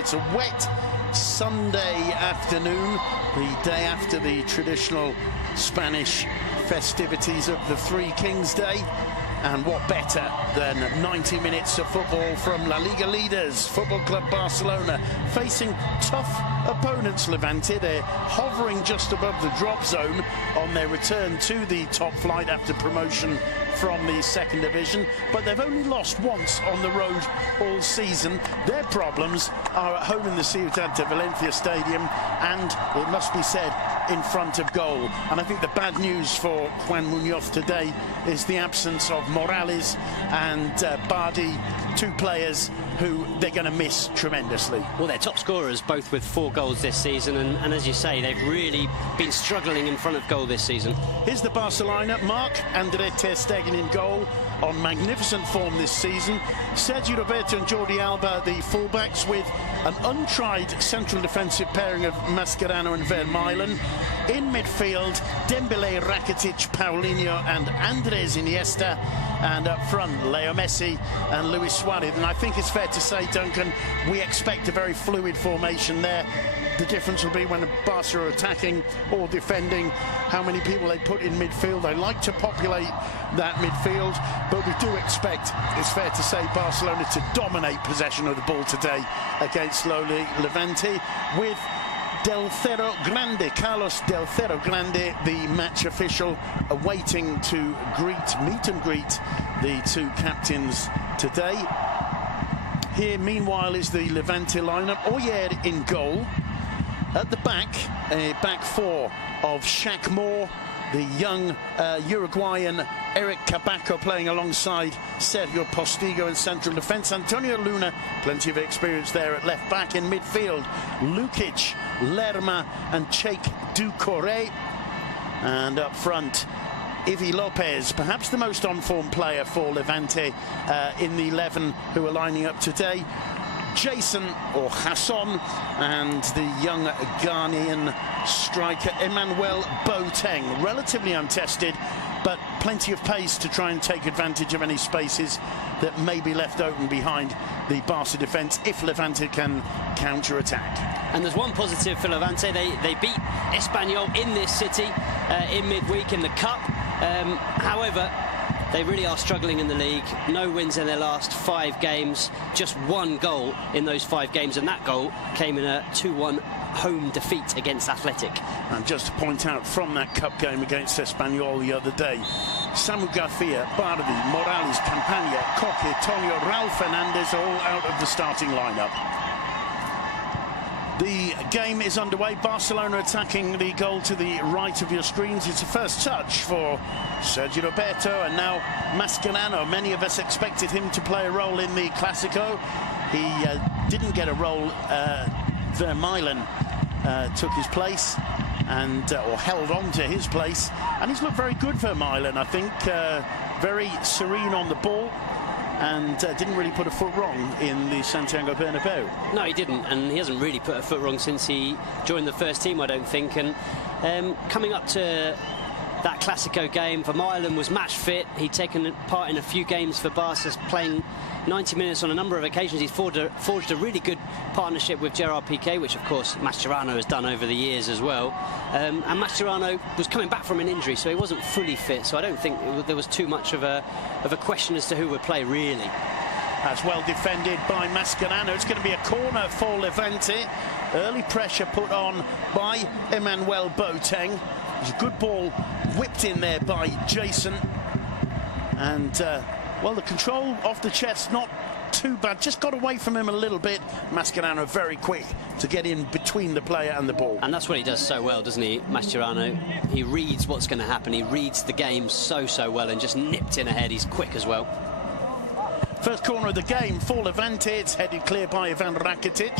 It's a wet Sunday afternoon, the day after the traditional Spanish festivities of the Three Kings Day. And what better than 90 minutes of football from La Liga leaders, Football Club Barcelona, facing tough opponents, Levante. They're hovering just above the drop zone on their return to the top flight after promotion from the second division, but they've only lost once on the road all season. Their problems are at home in the Ciutat de Valencia stadium, and it must be said, in front of goal. And I think the bad news for Juan Muñoz today is the absence of Morales and Bardi, two players who they're going to miss tremendously. Well, they're top scorers, both with 4 goals this season, and as you say, they've really been struggling in front of goal this season. Here's the Barcelona. Marc-André ter Stegen in goal, on magnificent form this season. Sergi Roberto and Jordi Alba, the fullbacks, with an untried central defensive pairing of Mascherano and Vermaelen. In midfield, Dembélé, Rakitic, Paulinho and Andrés Iniesta. And up front, Leo Messi and Luis Suarez. And I think it's fair to say, Duncan, we expect a very fluid formation there. The difference will be when the Barca are attacking or defending, how many people they put in midfield. They like to populate that midfield, but we do expect, it's fair to say, Barcelona to dominate possession of the ball today against lowly Levante, with Del Cerro Grande, Carlos Del Cerro Grande, the match official, awaiting to meet and greet the two captains today. Here, meanwhile, is the Levante lineup. Oyer in goal. At the back, a back four of Shaq Moore, the young Uruguayan Eric Cabaco playing alongside Sergio Postigo in central defence. Antonio Luna, plenty of experience there at left back. In midfield, Lukic, Lerma and Cheikh Doucouré. And up front, Ivi Lopez, perhaps the most on-form player for Levante in the 11 who are lining up today. Jason, or Hassan, and the young Ghanaian striker Emmanuel Boateng, relatively untested, but plenty of pace to try and take advantage of any spaces that may be left open behind the Barca defence if Levante can counter-attack. And there's one positive for Levante. They beat Espanyol in this city in midweek in the Cup. However, they really are struggling in the league. No wins in their last 5 games, just 1 goal in those 5 games, and that goal came in a 2-1 home defeat against Athletic. And just to point out, from that cup game against Espanyol the other day, Samu Garcia, Bardi, Morales, Campagna, Coque, Tonio, Raul Fernandez all out of the starting lineup. The game is underway. Barcelona attacking the goal to the right of your screens. It's a first touch for Sergi Roberto, and now Mascherano. Many of us expected him to play a role in the Clásico. He didn't get a role. Vermaelen took his place and or held on to his place, and he's looked very good, Vermaelen. I think very serene on the ball, and didn't really put a foot wrong in the Santiago Bernabeu. No, he didn't, and he hasn't really put a foot wrong since he joined the first team, I don't think. And coming up to that Clásico game, Vermaelen was match fit. He'd taken part in a few games for Barca, playing 90 minutes on a number of occasions. He's forged a really good partnership with Gerard Piqué, which of course Mascherano has done over the years as well. And Mascherano was coming back from an injury, so he wasn't fully fit. So I don't think there was too much of a question as to who would play, really. That's well defended by Mascherano. It's going to be a corner for Levante. Early pressure put on by Emmanuel Boateng. It's a good ball whipped in there by Jason. And well, the control off the chest, not too bad. Just got away from him a little bit. Mascherano very quick to get in between the player and the ball. And that's what he does so well, doesn't he, Mascherano? He reads what's going to happen. He reads the game so well and just nipped in ahead. He's quick as well. First corner of the game for Levante. It's headed clear by Ivan Rakitic.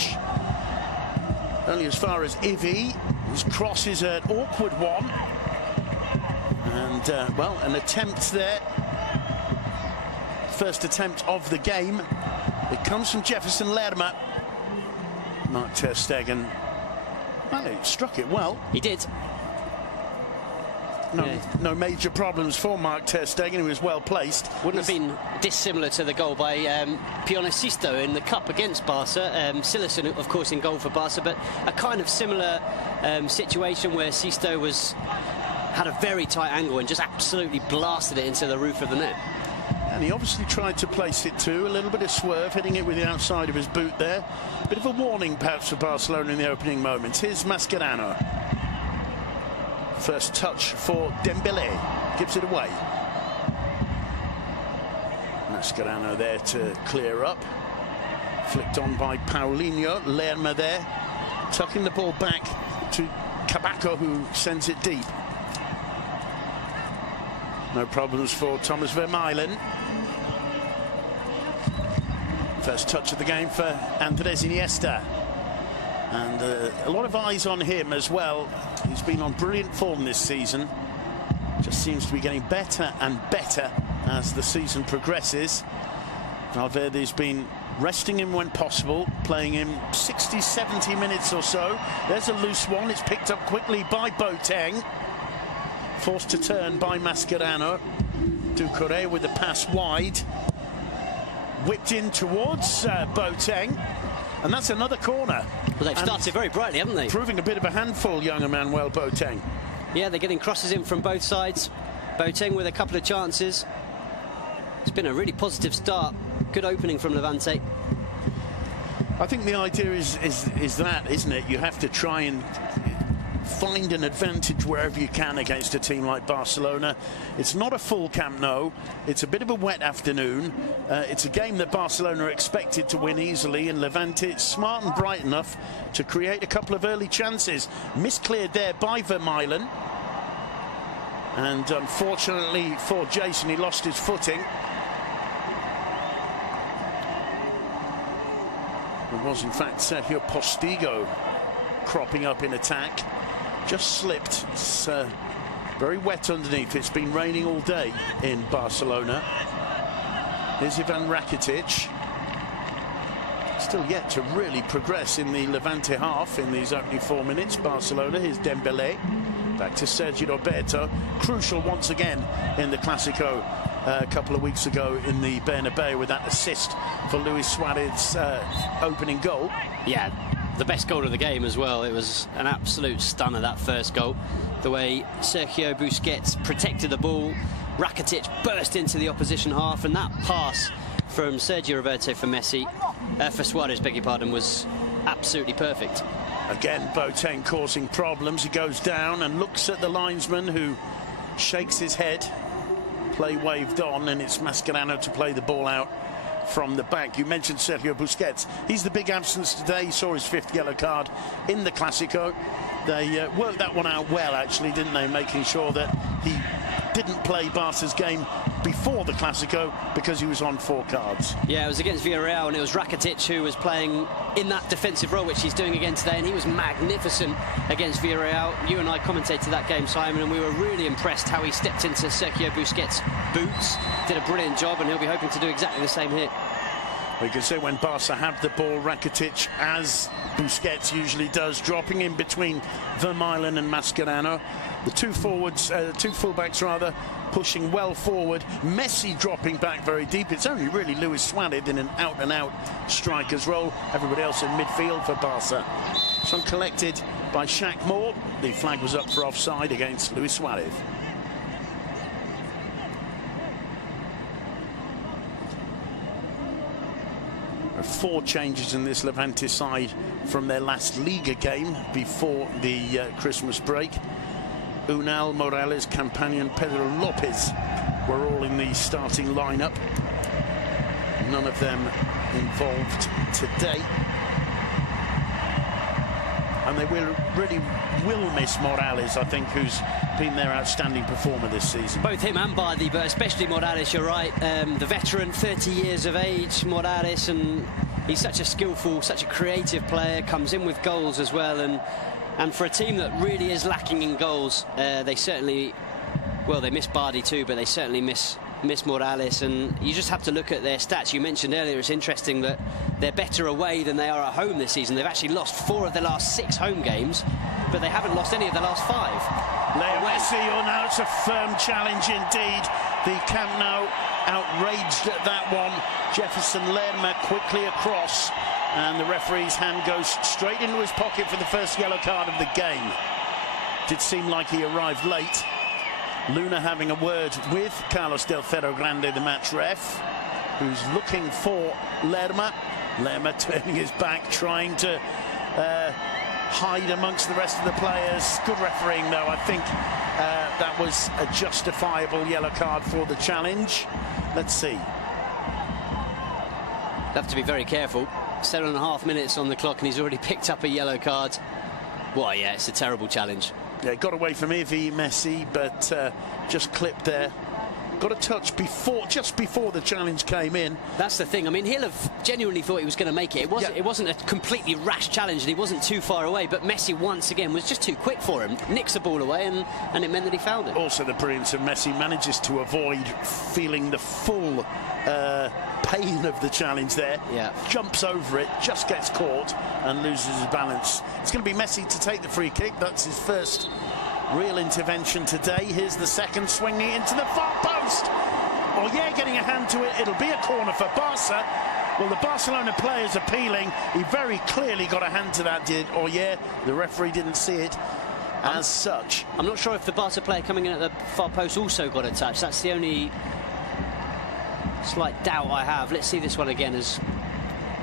Only as far as Ivi. His cross is an awkward one. And, well, an attempt there. First attempt of the game. It comes from Jefferson Lerma. Marc ter Stegen. Well, he struck it well. He did. no major problems for Mark ter Stegen, who was well placed. Wouldn't have been dissimilar to the goal by Pione Sisto in the Cup against Barca. Cillessen, of course, in goal for Barca, but a kind of similar situation where Sisto had a very tight angle and just absolutely blasted it into the roof of the net. And he obviously tried to place it too. A little bit of swerve, hitting it with the outside of his boot there. Bit of a warning perhaps for Barcelona in the opening moments. Here's Mascherano. First touch for Dembélé. Gives it away. Mascherano there to clear up. Flicked on by Paulinho. Lerma there. Tucking the ball back to Kabako, who sends it deep. No problems for Thomas Vermaelen. First touch of the game for Andres Iniesta. And a lot of eyes on him as well. He's been on brilliant form this season. Just seems to be getting better and better as the season progresses. Valverde's been resting him when possible, playing him 60, 70 minutes or so. There's a loose one. It's picked up quickly by Boateng. Forced to turn by Mascherano. Doucouré with the pass wide. Whipped in towards Boateng. And that's another corner. Well, they've started very brightly, haven't they? Proving a bit of a handful, young Emmanuel Boateng. Yeah, they're getting crosses in from both sides. Boateng with a couple of chances. It's been a really positive start. Good opening from Levante. I think the idea is that, isn't it? You have to try and find an advantage wherever you can against a team like Barcelona. It's not a full Camp Nou. It's a bit of a wet afternoon. It's a game that Barcelona are expected to win easily, and Levante smart and bright enough to create a couple of early chances. Miscleared there by Vermaelen. And unfortunately for Jason, he lost his footing. It was in fact Sergio Postigo cropping up in attack. Just slipped. It's very wet underneath. It's been raining all day in Barcelona. Here's Ivan Rakitic. Still yet to really progress in the Levante half in these opening 4 minutes. Barcelona, here's Dembélé. Back to Sergi Roberto. Crucial once again in the Clásico a couple of weeks ago in the Bernabeu with that assist for Luis Suarez's opening goal. Yeah, the best goal of the game as well. It was an absolute stunner, that first goal. The way Sergio Busquets protected the ball, Rakitic burst into the opposition half, and that pass from Sergio Roberto for Suarez, beg your pardon, was absolutely perfect. Again, Boateng causing problems. He goes down and looks at the linesman, who shakes his head. Play waved on, and it's Mascherano to play the ball out from the back. You mentioned Sergio Busquets. He's the big absence today. He saw his 5th yellow card in the Clásico. They worked that one out well, actually, didn't they? Making sure that he didn't play Barca's game before the Clásico because he was on 4 cards. Yeah, it was against Villarreal, and it was Rakitic who was playing in that defensive role, which he's doing again today, and he was magnificent against Villarreal. You and I commentated that game, Simon, and we were really impressed how he stepped into Sergio Busquets' boots, did a brilliant job, and he'll be hoping to do exactly the same here. We can say when Barca have the ball, Rakitic, as Busquets usually does, dropping in between Vermaelen and Mascherano. The two fullbacks rather, pushing well forward. Messi dropping back very deep. It's only really Luis Suarez in an out-and-out striker's role. Everybody else in midfield for Barca. Some collected by Shaq Moore. The flag was up for offside against Luis Suarez. There are 4 changes in this Levante side from their last Liga game before the Christmas break. Unal, Morales, Campagna, Pedro Lopez were all in the starting lineup. None of them involved today. And they really will miss Morales, I think, who's been their outstanding performer this season. Both him and Bardi, but especially Morales, you're right. The veteran, 30 years of age, Morales, and he's such a skillful, such a creative player, comes in with goals as well. And for a team that really is lacking in goals, they certainly, well, they miss Bardi too, but they certainly miss miss Morales, and you just have to look at their stats. You mentioned earlier, it's interesting that they're better away than they are at home this season. They've actually lost 4 of the last 6 home games, but they haven't lost any of the last 5. Leo Messi, oh, now it's a firm challenge indeed. The Camp Nou outraged at that one. Jefferson Lerma quickly across, and the referee's hand goes straight into his pocket for the first yellow card of the game. Did seem like he arrived late. Luna having a word with Carlos Del Ferro Grande, the match ref, who's looking for Lerma. Lerma turning his back, trying to hide amongst the rest of the players. Good refereeing, though. I think that was a justifiable yellow card for the challenge. Let's see. Have to be very careful. 7.5 minutes on the clock, and he's already picked up a yellow card. Well, yeah, it's a terrible challenge. Yeah, got away from Ivi Messi, but just clipped there. Got a touch just before the challenge came in. That's the thing. I mean, he'll have genuinely thought he was going to make it. It wasn't a completely rash challenge, and he wasn't too far away. But Messi, once again, was just too quick for him. Nicks the ball away, and it meant that he fouled it. Also, the brilliance of Messi manages to avoid feeling the full pain of the challenge there. Yeah. Jumps over it, just gets caught, and loses his balance. It's going to be Messi to take the free kick. That's his first real intervention today. Here's the second, swinging into the far post. Oh yeah, getting a hand to it. It'll be a corner for Barca. Well, the Barcelona player's appealing. He very clearly got a hand to that, did Oyer. The referee didn't see it as such. I'm not sure if the Barca player coming in at the far post also got a touch. That's the only slight doubt I have. Let's see this one again as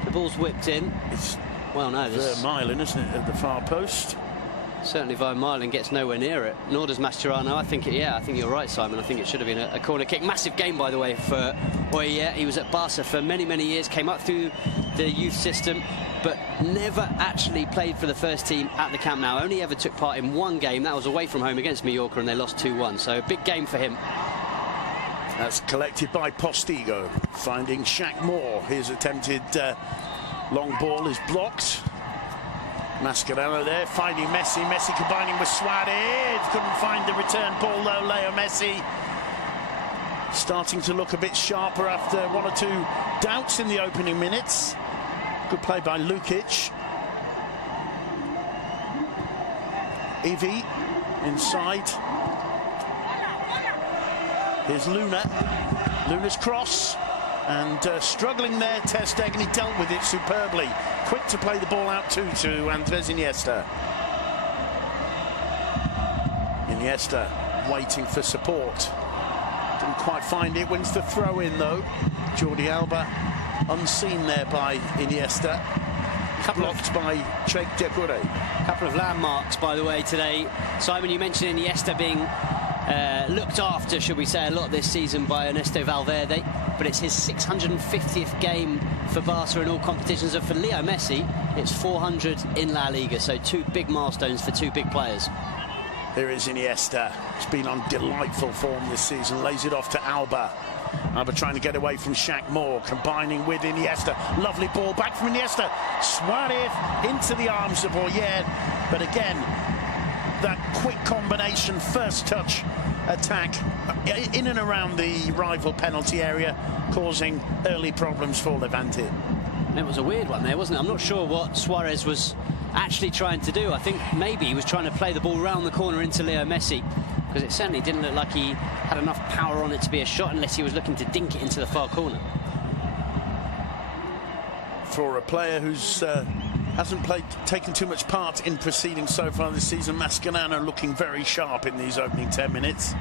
the ball's whipped in. It's well, no, this Vermaelen, isn't it, at the far post? Certainly Vermaelen gets nowhere near it, nor does Mascherano. I think you're right, Simon. I think it should have been a corner kick. Massive game, by the way, for Oyer. He was at Barca for many, many years, came up through the youth system, but never actually played for the first team at the Camp Nou. Only ever took part in one game. That was away from home against Mallorca, and they lost 2-1. So a big game for him. That's collected by Postigo, finding Shaq Moore. His attempted long ball is blocked. Mascherano there, finding Messi. Messi combining with Suarez. Couldn't find the return ball, though. Leo Messi starting to look a bit sharper after 1 or 2 doubts in the opening minutes. Good play by Lukic. Ivi inside. Here's Luna. Luna's cross. And struggling there, Ter Stegen. He dealt with it superbly. Quick to play the ball out to Andres Iniesta. Iniesta waiting for support. Didn't quite find it. Wins the throw in, though. Jordi Alba unseen there by Iniesta. Blocked by Cheikh Doucouré. Couple of landmarks, by the way, today. Simon, you mentioned Iniesta being looked after, should we say, a lot this season by Ernesto Valverde, but it's his 650th game for Barca in all competitions, and for Leo Messi it's 400 in La Liga, so 2 big milestones for 2 big players. Here is Iniesta. He's been on delightful form this season. Lays it off to Alba. Alba trying to get away from Shaq Moore, combining with Iniesta. Lovely ball back from Iniesta. Suarez into the arms of Oyer, but again, that quick combination, first touch attack in and around the rival penalty area, causing early problems for Levante. It was a weird one there, wasn't it? I'm not sure what Suarez was actually trying to do. I think maybe he was trying to play the ball round the corner into Leo Messi, because it certainly didn't look like he had enough power on it to be a shot, unless he was looking to dink it into the far corner. For a player who's hasn't taken too much part in proceedings so far this season, Mascherano looking very sharp in these opening 10 minutes.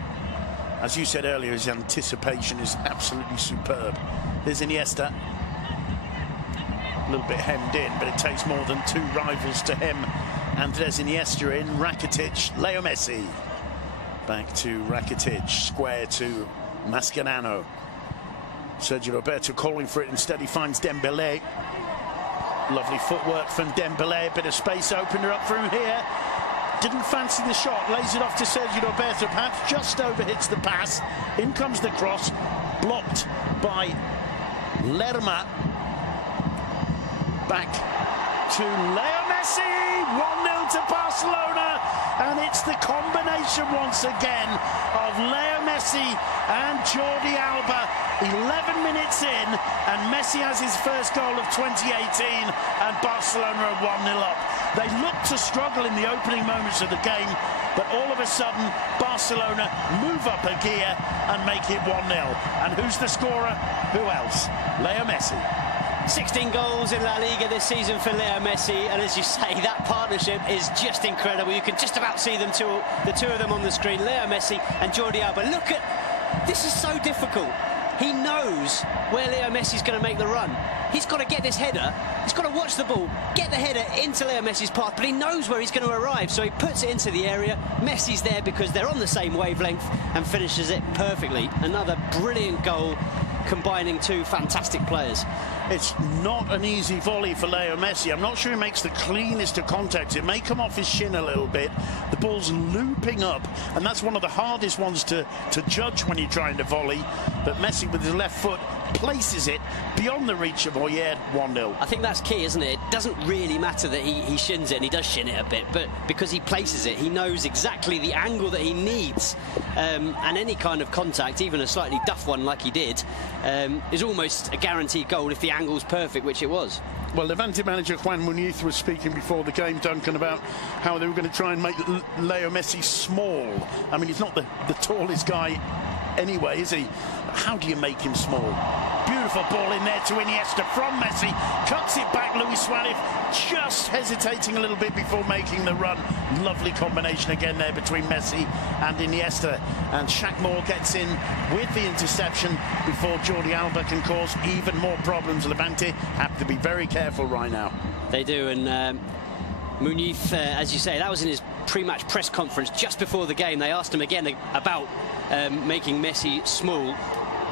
As you said earlier, his anticipation is absolutely superb. There's Iniesta. A little bit hemmed in, but it takes more than 2 rivals to hem Andres Iniesta in. Rakitic, Leo Messi. Back to Rakitic, square to Mascherano. Sergio Roberto calling for it, instead he finds Dembélé. Lovely footwork from Dembélé, a bit of space opener up for him here. Didn't fancy the shot, lays it off to Sergio Roberto, perhaps just overhits the pass. In comes the cross, blocked by Lerma. Back to Leo Messi, 1-0 to Barcelona. and it's the combination once again of Leo Messi and Jordi Alba. 11 minutes in, and Messi has his first goal of 2018, and Barcelona are 1-0 up. They looked to struggle in the opening moments of the game, but all of a sudden Barcelona move up a gear and make it 1-0. And who's the scorer? Who else? Leo Messi. 16 goals in La Liga this season for Leo Messi, and as you say, that partnership is just incredible. You can just about see the two of them on the screen, Leo Messi and Jordi Alba. Look at this, is so difficult. He knows where Leo Messi's going to make the run. He's got to get this header. He's got to watch the ball, get the header into Leo Messi's path, but he knows where he's going to arrive, so he puts it into the area. Messi's there because they're on the same wavelength and finishes it perfectly. Another brilliant goal combining two fantastic players. It's not an easy volley for Leo Messi. I'm not sure he makes the cleanest of contacts. It may come off his shin a little bit. The ball's looping up, and that's one of the hardest ones to judge when you're trying to volley. But Messi, with his left foot, places it beyond the reach of Oyer. 1-0. I think that's key, isn't it? It doesn't really matter that he shins it, and he does shin it a bit, but because he places it, he knows exactly the angle that he needs. And any kind of contact, even a slightly duff one like he did, is almost a guaranteed goal if the angle's perfect, which it was. Well, Levante manager Juan Muñiz was speaking before the game, Duncan, about how they were going to try and make Leo Messi small. I mean, he's not the tallest guy anyway, is he? How do you make him small? Beautiful ball in there to Iniesta from Messi. Cuts it back, Luis Suarez just hesitating a little bit before making the run. Lovely combination again there between Messi and Iniesta. And Shaq Moore gets in with the interception before Jordi Alba can cause even more problems. Levante have to be very careful right now. They do, and Muñiz, as you say, that was in his pre-match press conference just before the game. They asked him again about making Messi small.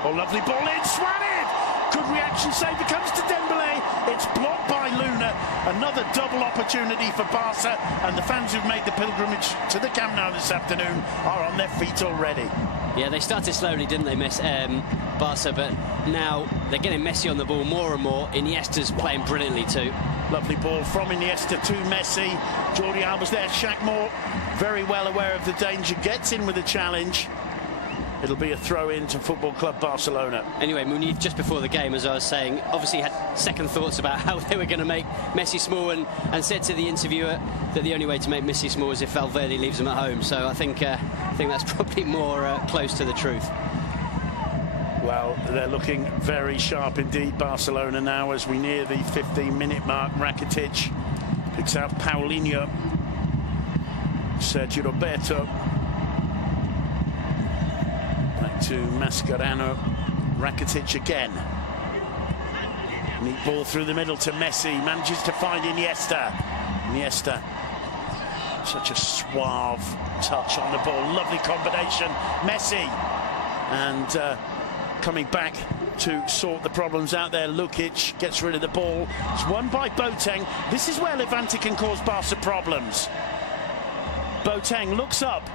Oh, lovely ball in, Suarez! Good reaction save, it comes to Dembélé. It's blocked by Luna. Another double opportunity for Barca, and the fans who've made the pilgrimage to the Camp Nou this afternoon are on their feet already. Yeah, they started slowly, didn't they, Barca, but now they're getting Messi on the ball more and more. Iniesta's playing brilliantly too. Lovely ball from Iniesta to Messi. Jordi Alba's there. Shaq Moore, very well aware of the danger, gets in with a challenge. It'll be a throw-in to Football Club Barcelona. Anyway, Muñiz, just before the game, as I was saying, obviously had second thoughts about how they were going to make Messi small, and said to the interviewer that the only way to make Messi small is if Valverde leaves him at home. So I think that's probably more close to the truth. Well, they're looking very sharp indeed, Barcelona, now as we near the 15-minute mark. Rakitic picks out Paulinho. Sergio Roberto. Back to Mascherano. Rakitic again. Neat ball through the middle to Messi. Manages to find Iniesta. Iniesta. Such a suave touch on the ball. Lovely combination. Messi. And coming back to sort the problems out there. Lukic gets rid of the ball. It's won by Boateng. This is where Levante can cause Barca problems. Boateng looks up.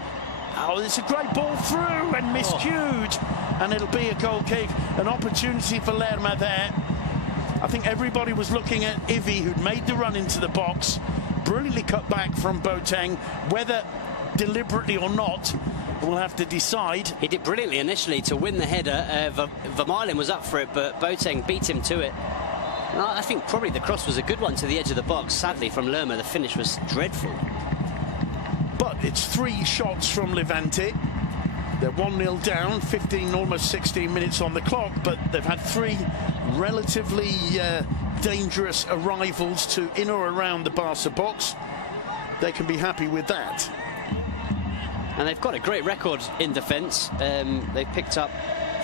Oh, it's a great ball through and miscued. And it'll be a goal kick. An opportunity for Lerma there. I think everybody was looking at Ivy, who'd made the run into the box. Brilliantly cut back from Boateng. Whether deliberately or not, we'll have to decide. He did brilliantly initially to win the header. Vermaelen was up for it, but Boateng beat him to it. I think probably the cross was a good one to the edge of the box. Sadly, from Lerma, the finish was dreadful. But it's 3 shots from Levante. They're 1-0 down, 15, almost 16 minutes on the clock, but they've had 3 relatively dangerous arrivals to in or around the Barca box. They can be happy with that. And they've got a great record in defence. They've picked up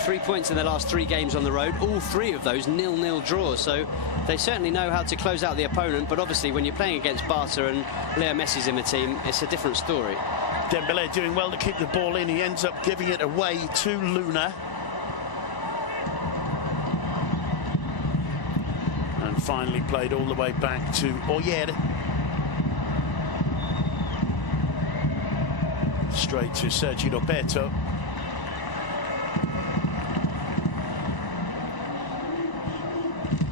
3 points in their last 3 games on the road, all 3 of those 0-0 draws. So they certainly know how to close out the opponent, but obviously when you're playing against Barca and Leo Messi's in the team, it's a different story. Dembélé doing well to keep the ball in. He ends up giving it away to Luna. And finally played all the way back to Oyer. Straight to Sergio Roberto.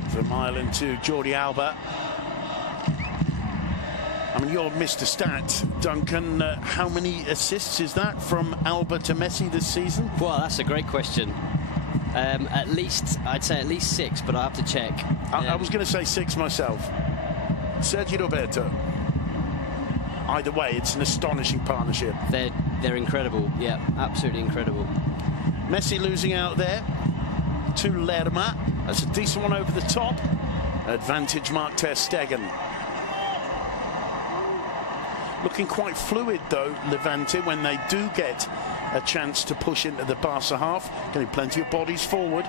Vermaelen to Jordi Alba. I mean, you're Mr. Stat, Duncan. How many assists is that from Alba to Messi this season? Well, that's a great question. At least, I'd say at least 6, but I have to check. I was going to say 6 myself. Sergi Roberto. Either way, it's an astonishing partnership. They're incredible. Yeah, absolutely incredible. Messi losing out there to Lerma. That's a decent one over the top. Advantage Mark ter Stegen. Looking quite fluid though, Levante, when they do get a chance to push into the Barca half. Getting plenty of bodies forward.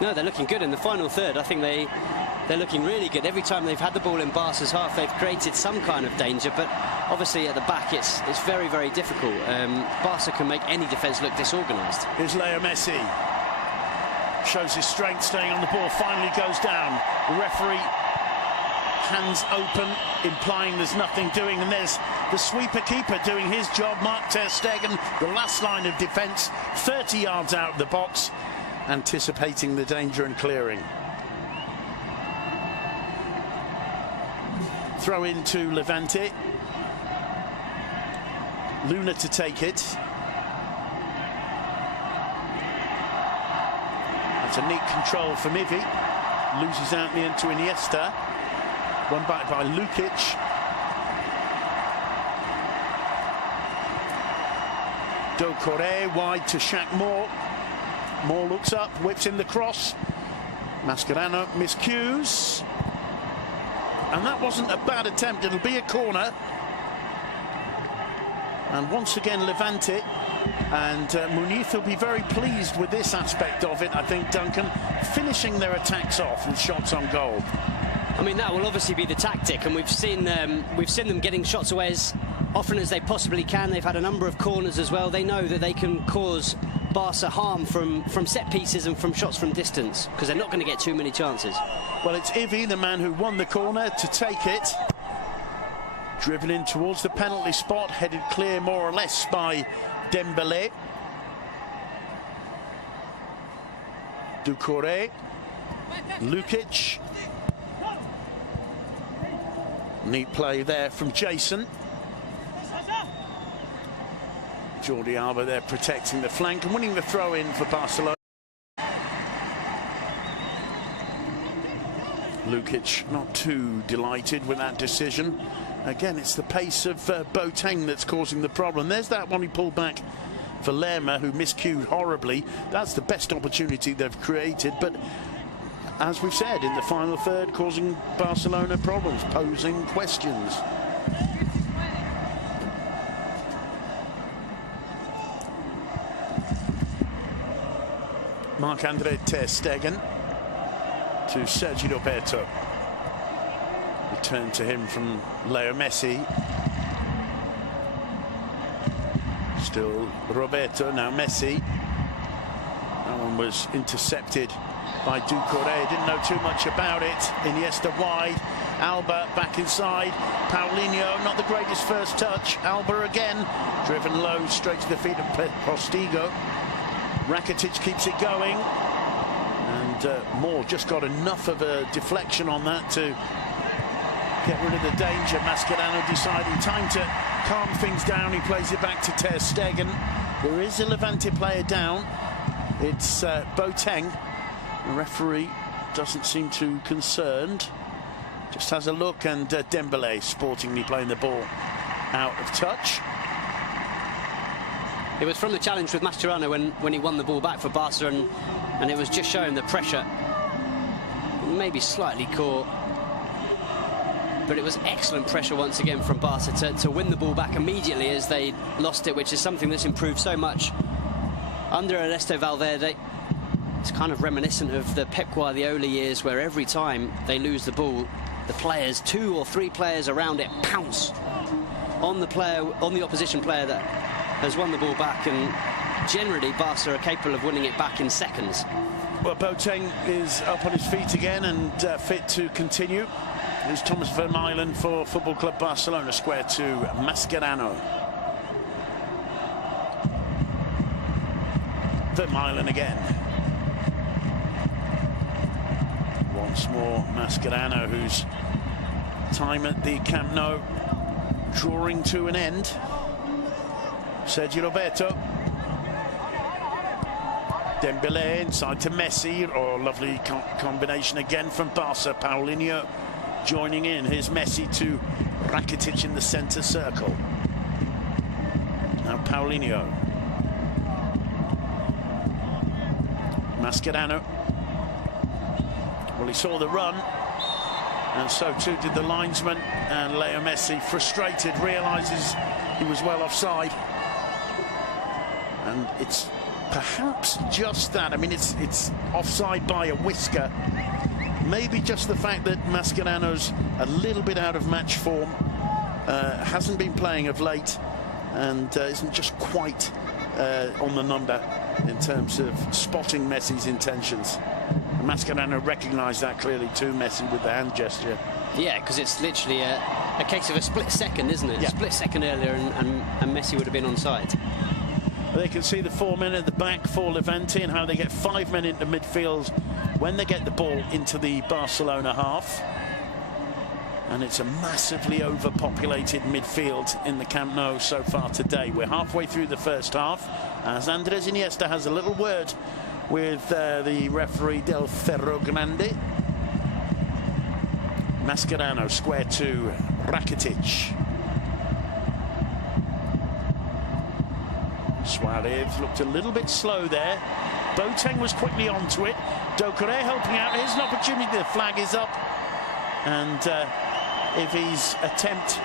No, they're looking good in the final third. I think they're looking really good. Every time they've had the ball in Barca's half, they've created some kind of danger, but obviously at the back it's very, very difficult. Barca can make any defence look disorganised. Here's Leo Messi. Shows his strength, staying on the ball, finally goes down. The referee, hands open, implying there's nothing doing, and there's the sweeper keeper doing his job, Mark ter Stegen, the last line of defence, 30 yards out of the box, anticipating the danger and clearing. Throw into Levante. Luna to take it. That's a neat control from Ivy. Loses out in the end to Iniesta. Won back by Lukic. Doucouré wide to Shaq Moore. Moore looks up, whips in the cross. Mascherano miscues. And that wasn't a bad attempt. It'll be a corner. And once again, Levante. And Muniz will be very pleased with this aspect of it, I think, Duncan, finishing their attacks off with shots on goal. I mean, that will obviously be the tactic, and we've seen them getting shots away as often as they possibly can. They've had a number of corners as well. They know that they can cause Barca harm from set pieces and from shots from distance, because they're not going to get too many chances. Well, it's Ivy, the man who won the corner, to take it. Dribbling towards the penalty spot, headed clear more or less by Dembélé. Doucouré. Lukic. Neat play there from Jason. Jordi Alba there protecting the flank and winning the throw-in for Barcelona. Lukic not too delighted with that decision. Again, it's the pace of Boateng that's causing the problem. There's that one he pulled back for Lerma, who miscued horribly. That's the best opportunity they've created, but as we've said, in the final third, causing Barcelona problems, posing questions. Marc-Andre ter Stegen to Sergi Roberto. Return to him from Leo Messi. Still Roberto, now Messi. That one was intercepted by Doucouré. Didn't know too much about it. Iniesta wide. Alba back inside. Paulinho, not the greatest first touch. Alba again, driven low, straight to the feet of Postigo. Rakitic keeps it going. And Moore just got enough of a deflection on that to get rid of the danger. Mascherano deciding time to calm things down. He plays it back to ter Stegen. There is a Levante player down. It's Boateng. The referee doesn't seem too concerned. Just has a look, and Dembélé sportingly playing the ball out of touch. It was from the challenge with Mascherano when he won the ball back for Barca, and it was just showing the pressure. Maybe slightly caught, but it was excellent pressure once again from Barca to win the ball back immediately as they lost it, which is something that's improved so much under Ernesto Valverde. It's kind of reminiscent of the Pep Guardiola years, where every time they lose the ball, the players, 2 or 3 players around it, pounce on the opposition player that has won the ball back, and generally Barca are capable of winning it back in seconds. Well, Boateng is up on his feet again and fit to continue. Here's Thomas Vermaelen for Football Club Barcelona, square to Mascherano. Vermaelen again. Once more Mascherano, whose time at the Camp Nou drawing to an end. Sergio Roberto. Dembélé inside to Messi. Oh, lovely combination again from Barca. Paulinho joining in. Here's Messi to Rakitic in the centre circle. Now Paulinho. Mascherano. Well, he saw the run, and so too did the linesman. And Leo Messi, frustrated, realises he was well offside. And it's perhaps just that. I mean, it's offside by a whisker. Maybe just the fact that Mascherano's a little bit out of match form, hasn't been playing of late, and isn't just quite on the number in terms of spotting Messi's intentions. And Mascherano recognised that clearly too, Messi, with the hand gesture. Yeah, because it's literally a case of a split second, isn't it? Yeah. A split second earlier and Messi would have been onside. They can see the 4 men at the back for Levante and how they get 5 men into midfield when they get the ball into the Barcelona half. And it's a massively overpopulated midfield in the Camp Nou so far today. We're halfway through the first half as Andres Iniesta has a little word with the referee Del Ferro Grande. Mascherano square to Rakitic. Suarez looked a little bit slow there. Boateng was quickly onto it. Doucouré helping out. Here's an opportunity. The flag is up. And if his attempt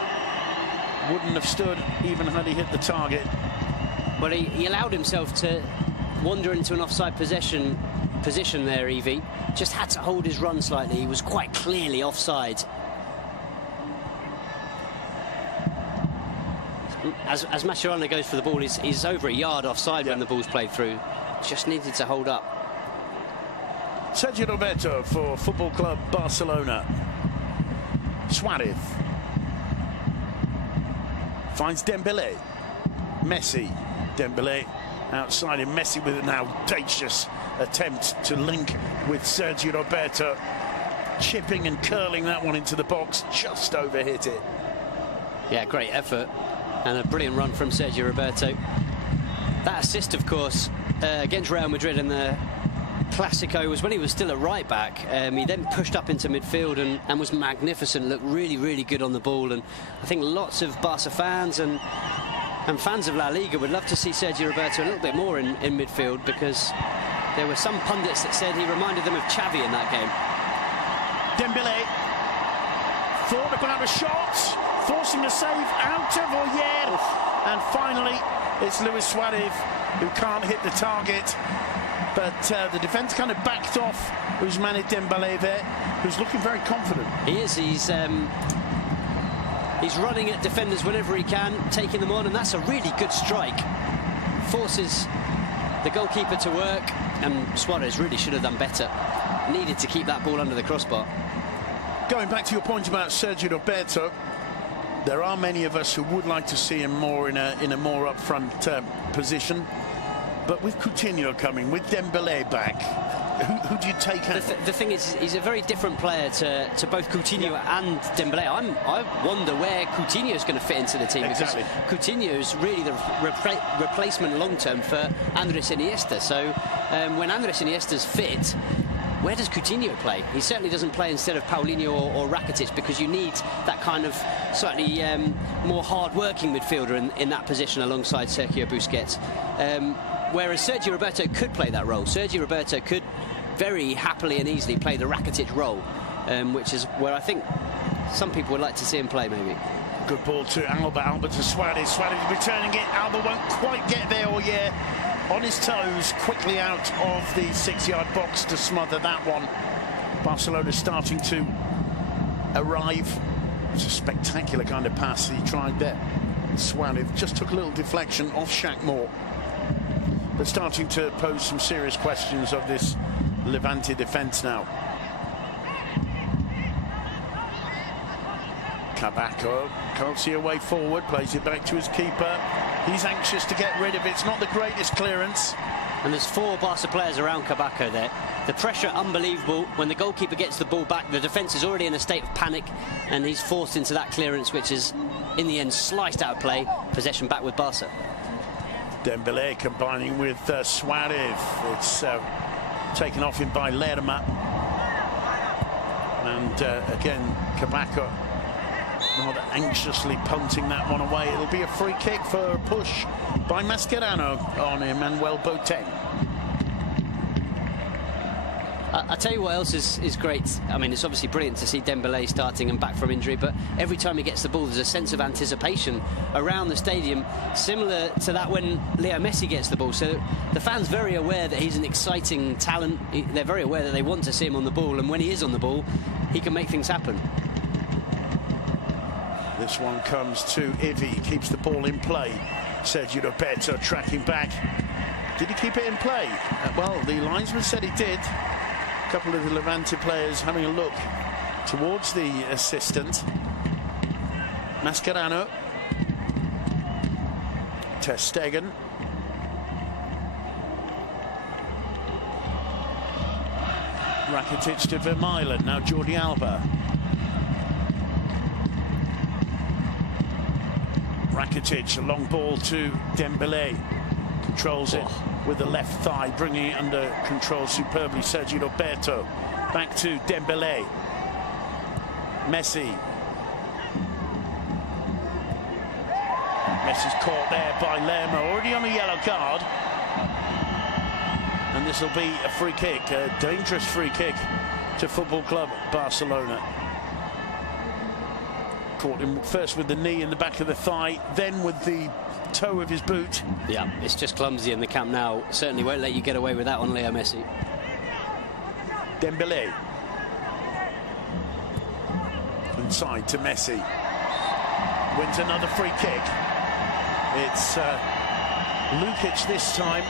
wouldn't have stood, even had he hit the target. Well, he allowed himself to wander into an offside position there, Evie. Just had to hold his run slightly. He was quite clearly offside. As Mascherano goes for the ball, he's over a yard offside when the ball's played through. Just needed to hold up. Sergio Roberto for Football Club Barcelona. Suarez finds Dembélé. Messi. Dembélé outside him. Messi with an audacious attempt to link with Sergio Roberto. Chipping and curling that one into the box. Just overhit it. Yeah, great effort. And a brilliant run from Sergio Roberto. That assist, of course, against Real Madrid in the Clásico was when he was still a right back. He then pushed up into midfield and was magnificent, looked really, really good on the ball. And I think lots of Barca fans and fans of La Liga would love to see Sergio Roberto a little bit more in midfield, because there were some pundits that said he reminded them of Xavi in that game. Dembélé thought about a shot, forcing a save out of Oyer, and finally it's Luis Suarez who can't hit the target, but the defence kind of backed off Ousmane Dembélé there, who's looking very confident. He is. He's running at defenders whenever he can, taking them on, and that's a really good strike. Forces the goalkeeper to work, and Suarez really should have done better. Needed to keep that ball under the crossbar. Going back to your point about Sergio Roberto, there are many of us who would like to see him more in a more upfront position, but with Coutinho coming, with Dembélé back, who do you take out? The thing is, he's a very different player to both Coutinho and Dembélé. I wonder where Coutinho is going to fit into the team. Exactly. Because Coutinho is really the replacement long-term for Andres Iniesta. So when Andres Iniesta's fit, where does Coutinho play? He certainly doesn't play instead of Paulinho or Rakitic, because you need that kind of slightly more hard-working midfielder in that position alongside Sergio Busquets. Whereas Sergio Roberto could play that role. Sergio Roberto could very happily and easily play the Rakitic role, which is where I think some people would like to see him play, maybe. Good ball to Alba. Alba to Suarez. Suarez returning it. Alba won't quite get there. Oyer on his toes, quickly out of the 6-yard box to smother that one. Barcelona starting to arrive. It's a spectacular kind of pass he tried there. Suarez just took a little deflection off Shaq Moore, but starting to pose some serious questions of this Levante defence now. Cabaco can't see a way forward, plays it back to his keeper. He's anxious to get rid of it. It's not the greatest clearance. And there's 4 Barca players around Cabaco there. The pressure unbelievable. When the goalkeeper gets the ball back, the defence is already in a state of panic, and he's forced into that clearance, which is in the end sliced out of play. Possession back with Barca. Dembélé combining with Suarez. It's taken off him by Lerma. And again, Cabaco rather anxiously punting that one away. It'll be a free kick for a push by Mascherano on Emmanuel Boateng. I tell you what else is great. I mean, it's obviously brilliant to see Dembélé starting and back from injury, but every time he gets the ball, there's a sense of anticipation around the stadium, similar to that when Leo Messi gets the ball. So the fans very aware that he's an exciting talent. They're very aware that they want to see him on the ball, and when he is on the ball, he can make things happen. This one comes to Ivy, keeps the ball in play. Sergio Roberto tracking back. Did he keep it in play? Well, the linesman said he did. A couple of the Levante players having a look towards the assistant. Mascherano. Ter Stegen. Rakitic to Vermaelen. Now Jordi Alba. Rakitic, a long ball to Dembélé. Controls it with the left thigh, bringing it under control superbly. Sergio Roberto. Back to Dembélé. Messi. Messi's caught there by Lerma, already on a yellow card. And this will be a free kick, a dangerous free kick to Football Club Barcelona. Caught him first with the knee in the back of the thigh, then with the toe of his boot. Yeah, it's just clumsy in the Camp Nou. Certainly won't let you get away with that on Leo Messi. Dembélé. Inside to Messi. Wins another free kick. It's Lukic this time.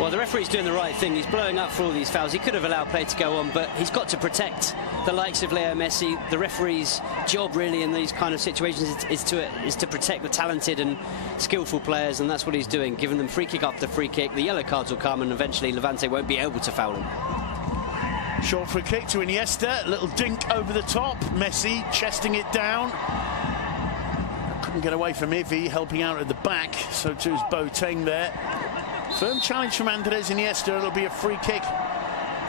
Well, the referee's doing the right thing. He's blowing up for all these fouls. He could have allowed play to go on, but he's got to protect the likes of Leo Messi. The referee's job, really, in these kind of situations is to protect the talented and skillful players, and that's what he's doing, giving them free kick after free kick. The yellow cards will come, and eventually Levante won't be able to foul him. Short free kick to Iniesta. Little dink over the top. Messi chesting it down. Couldn't get away from Ivy, helping out at the back. So too is Boateng there. Firm challenge from Andres Iniesta. It'll be a free kick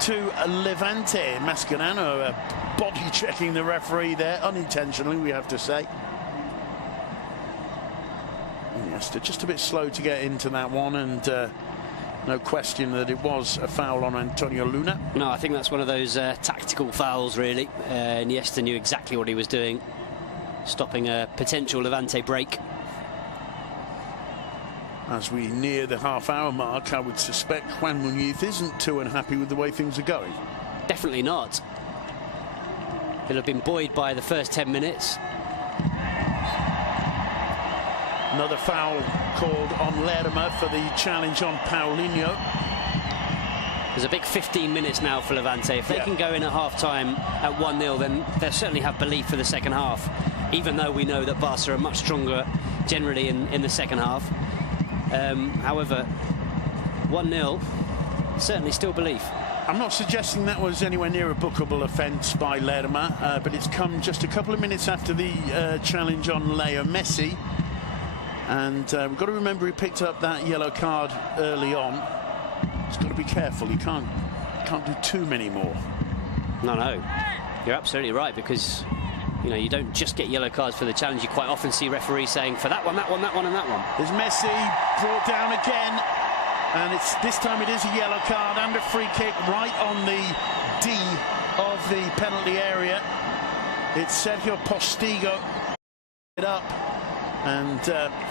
to Levante. Mascherano body checking the referee there, unintentionally, we have to say. Iniesta just a bit slow to get into that one, and no question that it was a foul on Antonio Luna. No, I think that's one of those tactical fouls, really. Iniesta knew exactly what he was doing, stopping a potential Levante break. As we near the half-hour mark, I would suspect Juan Muñiz isn't too unhappy with the way things are going. Definitely not. He'll have been buoyed by the first 10 minutes. Another foul called on Lerma for the challenge on Paulinho. There's a big 15 minutes now for Levante. If they can go in at half-time at 1-0, then they'll certainly have belief for the second half, even though we know that Barca are much stronger generally in the second half. However, 1-0, certainly still belief. I'm not suggesting that was anywhere near a bookable offence by Lerma, but it's come just a couple of minutes after the challenge on Leo Messi. And we've got to remember he picked up that yellow card early on. He's got to be careful. You can't do too many more. No, you're absolutely right, because you know, you don't just get yellow cards for the challenge. You quite often see referees saying for that one, that one, that one, and that one. There's Messi brought down again, and this time it is a yellow card and a free kick right on the D of the penalty area. It's Sergio Postigo it up, and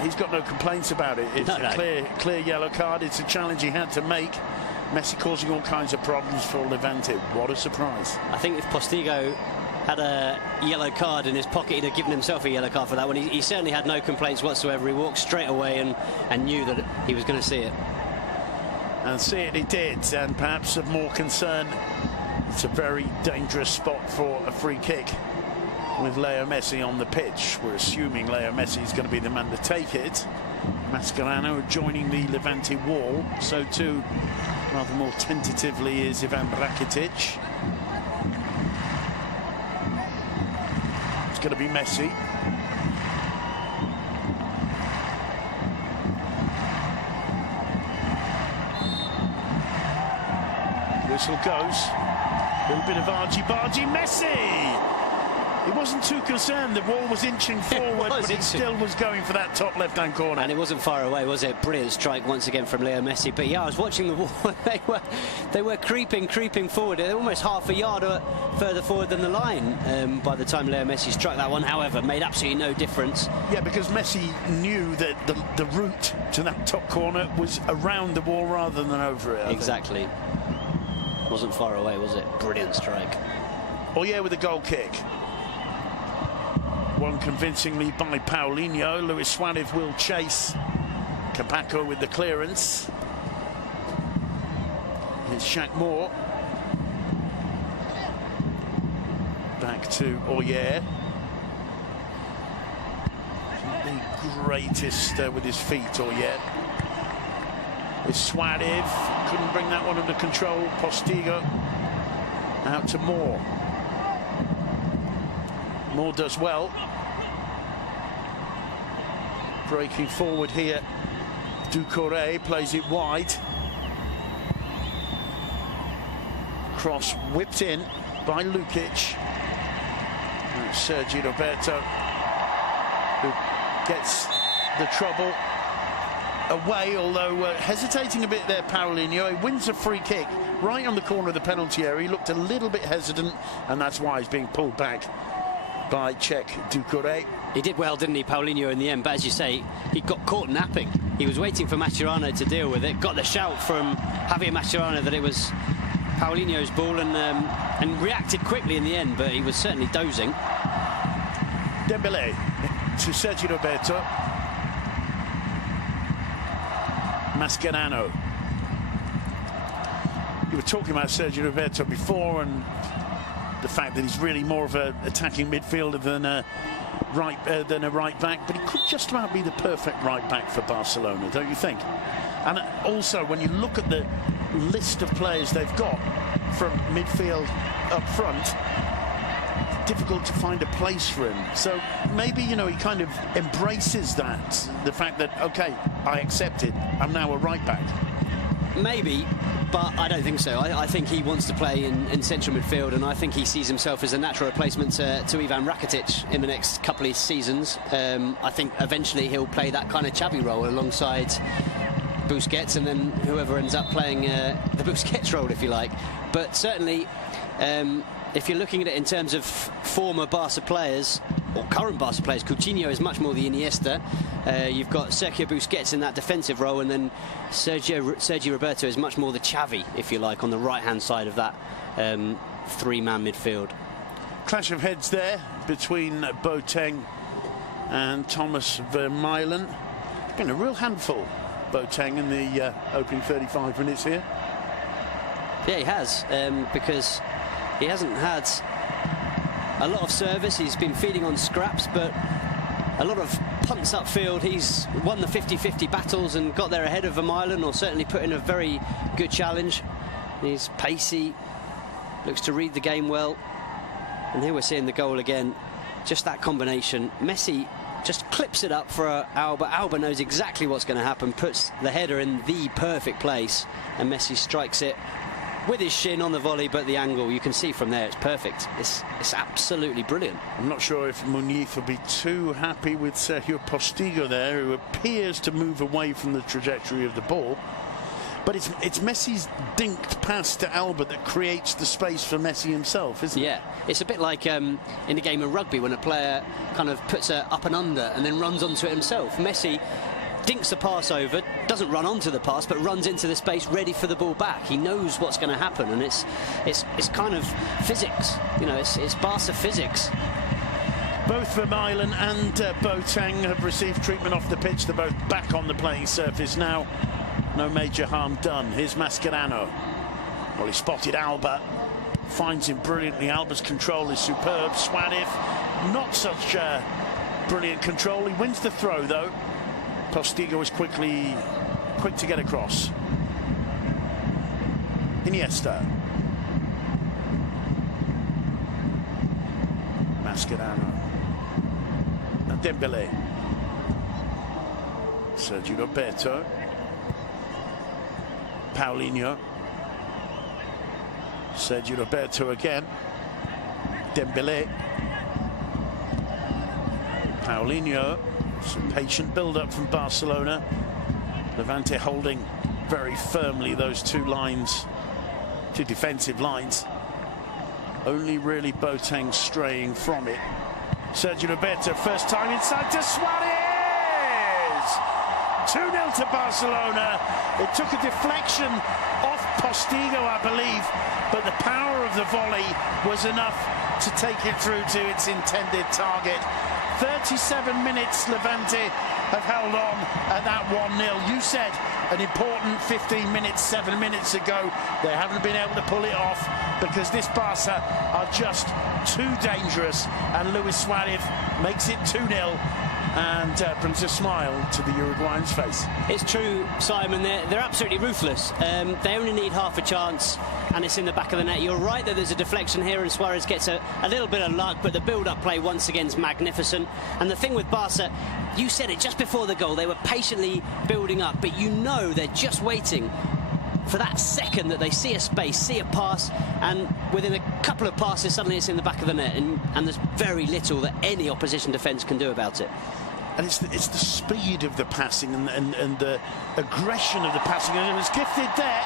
he's got no complaints about it. It's a clear yellow card. It's a challenge he had to make. Messi causing all kinds of problems for Levante. What a surprise. I think if Postigo had a yellow card in his pocket, he'd have given himself a yellow card for that one. He certainly had no complaints whatsoever. He walked straight away and knew that he was going to see it. And see it he did, and perhaps of more concern, it's a very dangerous spot for a free kick with Leo Messi on the pitch. We're assuming Leo Messi is going to be the man to take it. Mascherano joining the Levante wall. So too, rather more tentatively, is Ivan Rakitic. It's going to be Messi. Whistle goes. A little bit of argy-bargy. Messi! He wasn't too concerned. The ball was inching forward, but he still was going for that top left-hand corner. And it wasn't far away, was it? Brilliant strike once again from Leo Messi. But yeah, I was watching the wall. they were creeping forward. They're almost half a yard further forward than the line by the time Leo Messi struck that one. However, made absolutely no difference. Yeah, because Messi knew that the route to that top corner was around the ball rather than over it. Exactly. Wasn't far away, was it? Brilliant strike. Oh yeah, with a goal kick. Won convincingly by Paulinho. Luis Suarez will chase. Capaco with the clearance. Here's Shaq Moore. Back to Oyer. Not the greatest with his feet, Oyer. With Suarez. Couldn't bring that one under control. Postigo. Out to Moore. Moore does well. Breaking forward here. Doucouré plays it wide. Cross whipped in by Lukic. And Sergi Roberto, who gets the trouble away, although hesitating a bit there, Paulinho. He wins a free kick right on the corner of the penalty area. He looked a little bit hesitant, and that's why he's being pulled back by Czech Doucouré. He did well, didn't he, Paulinho, in the end? But as you say, he got caught napping. He was waiting for Mascherano to deal with it. Got the shout from Javier Mascherano that it was Paulinho's ball, and reacted quickly in the end, but he was certainly dozing. Dembélé to Sergi Roberto. Mascherano. You were talking about Sergi Roberto before, and the fact that he's really more of an attacking midfielder than a right back, but he could just about be the perfect right back for Barcelona, don't you think? And also, when you look at the list of players they've got from midfield up front, difficult to find a place for him. So maybe, you know, he kind of embraces that, the fact that, okay, I accept it, I'm now a right back. Maybe, but I don't think so. I think he wants to play in central midfield, and I think he sees himself as a natural replacement to Ivan Rakitic in the next couple of seasons. I think eventually he'll play that kind of Xavi role alongside Busquets, and then whoever ends up playing the Busquets role, if you like. But certainly, if you're looking at it in terms of former Barca players, or current Barca players, Coutinho is much more the Iniesta. You've got Sergio Busquets in that defensive role, and then Sergi Roberto is much more the Xavi, if you like, on the right-hand side of that three-man midfield. Clash of heads there between Boateng and Thomas Vermaelen. Been a real handful, Boateng, in the opening 35 minutes here. Yeah, he has, because he hasn't had a lot of service. He's been feeding on scraps, but a lot of punts upfield. He's won the 50-50 battles and got there ahead of Vermaelen, or certainly put in a very good challenge. He's pacey, looks to read the game well. And here we're seeing the goal again. Just that combination. Messi just clips it up for Alba. Alba knows exactly what's going to happen, puts the header in the perfect place, and Messi strikes it with his shin on the volley, but the angle, you can see from there, it's perfect. It's absolutely brilliant. I'm not sure if Muniz will be too happy with Sergio Postigo there, who appears to move away from the trajectory of the ball. But it's Messi's dinked pass to Alba that creates the space for Messi himself, isn't it? Yeah, it's a bit like in a game of rugby when a player kind of puts it up and under and then runs onto it himself. Messi dinks the pass over, doesn't run onto the pass, but runs into the space ready for the ball back. He knows what's going to happen, and it's kind of physics. You know, it's Barca physics. Both Vermaelen and Boateng have received treatment off the pitch. They're both back on the playing surface now. No major harm done. Here's Mascherano. Well, he spotted Alba. Finds him brilliantly. Alba's control is superb. Suarez, not such brilliant control. He wins the throw, though. Postigo is quick to get across. Iniesta. Mascherano. And Dembele. Sergio Roberto. Paulinho. Sergio Roberto again. Dembele. Paulinho. Some patient build-up from Barcelona. Levante holding very firmly those two defensive lines. Only really Boateng straying from it. Sergio Roberto, first time inside to Suarez! 2-0 to Barcelona. It took a deflection off Postigo, I believe, but the power of the volley was enough to take it through to its intended target. 37 minutes Levante have held on at that 1-0. You said an important 15 minutes, 7 minutes ago. They haven't been able to pull it off because this Barca are just too dangerous, and Luis Suarez makes it 2-0 and brings a smile to the Uruguayan's face. It's true, Simon, they're absolutely ruthless. They only need half a chance and it's in the back of the net. You're right that there's a deflection here and Suarez gets a little bit of luck, but the build-up play once again is magnificent. And the thing with Barca, you said it just before the goal, they were patiently building up, but you know they're just waiting for that second that they see a space, see a pass, and within a couple of passes suddenly it's in the back of the net, and there's very little that any opposition defence can do about it. And it's the speed of the passing and the aggression of the passing, and it was gifted there.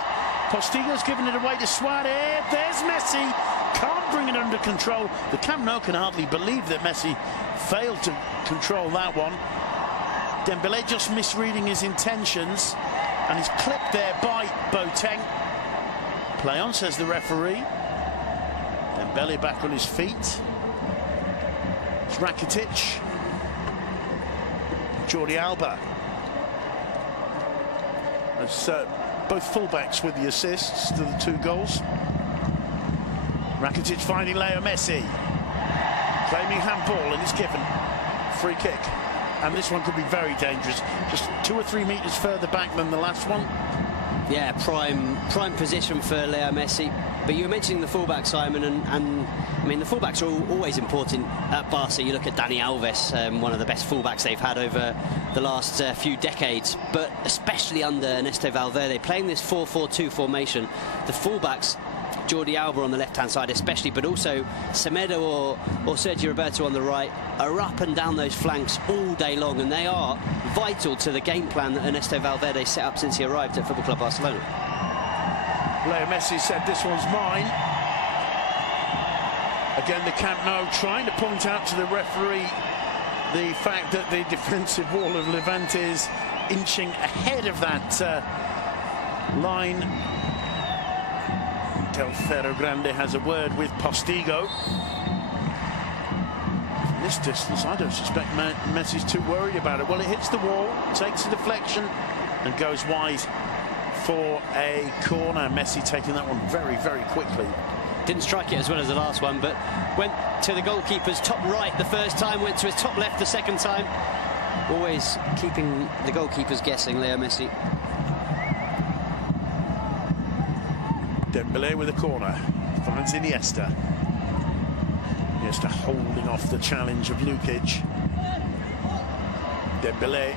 Postigo's given it away to Suarez. There's Messi. Can't bring it under control. The Camp Nou can hardly believe that Messi failed to control that one. Dembele just misreading his intentions, and he's clipped there by Boateng. Play on, says the referee. Dembele back on his feet. It's Rakitic. Jordi Alba. That's both fullbacks with the assists to the two goals. Rakitic finding Leo Messi. Claiming handball, and it's given. Free kick. And this one could be very dangerous. Just 2 or 3 meters further back than the last one. Yeah, prime position for Leo Messi. But you were mentioning the fullback, Simon, and I mean the fullbacks are always important at Barca. You look at Dani Alves, one of the best fullbacks they've had over the last few decades, but especially under Ernesto Valverde, playing this 4-4-2 formation. The fullbacks, Jordi Alba on the left-hand side especially, but also Semedo or Sergio Roberto on the right, are up and down those flanks all day long, and they are vital to the game plan that Ernesto Valverde set up since he arrived at Football Club Barcelona. Leo Messi said this one's mine. Again, the Camp Nou trying to point out to the referee the fact that the defensive wall of Levante is inching ahead of that line. Del Ferro Grande has a word with Postigo. From this distance, I don't suspect Messi's too worried about it. Well, it hits the wall, takes a deflection, and goes wide for a corner. Messi taking that one very, very quickly. Didn't strike it as well as the last one, but went to the goalkeeper's top right the first time, went to his top left the second time. Always keeping the goalkeepers guessing, Leo Messi. Dembele with a corner, finds Iniesta. Iniesta holding off the challenge of Lukic. Dembele,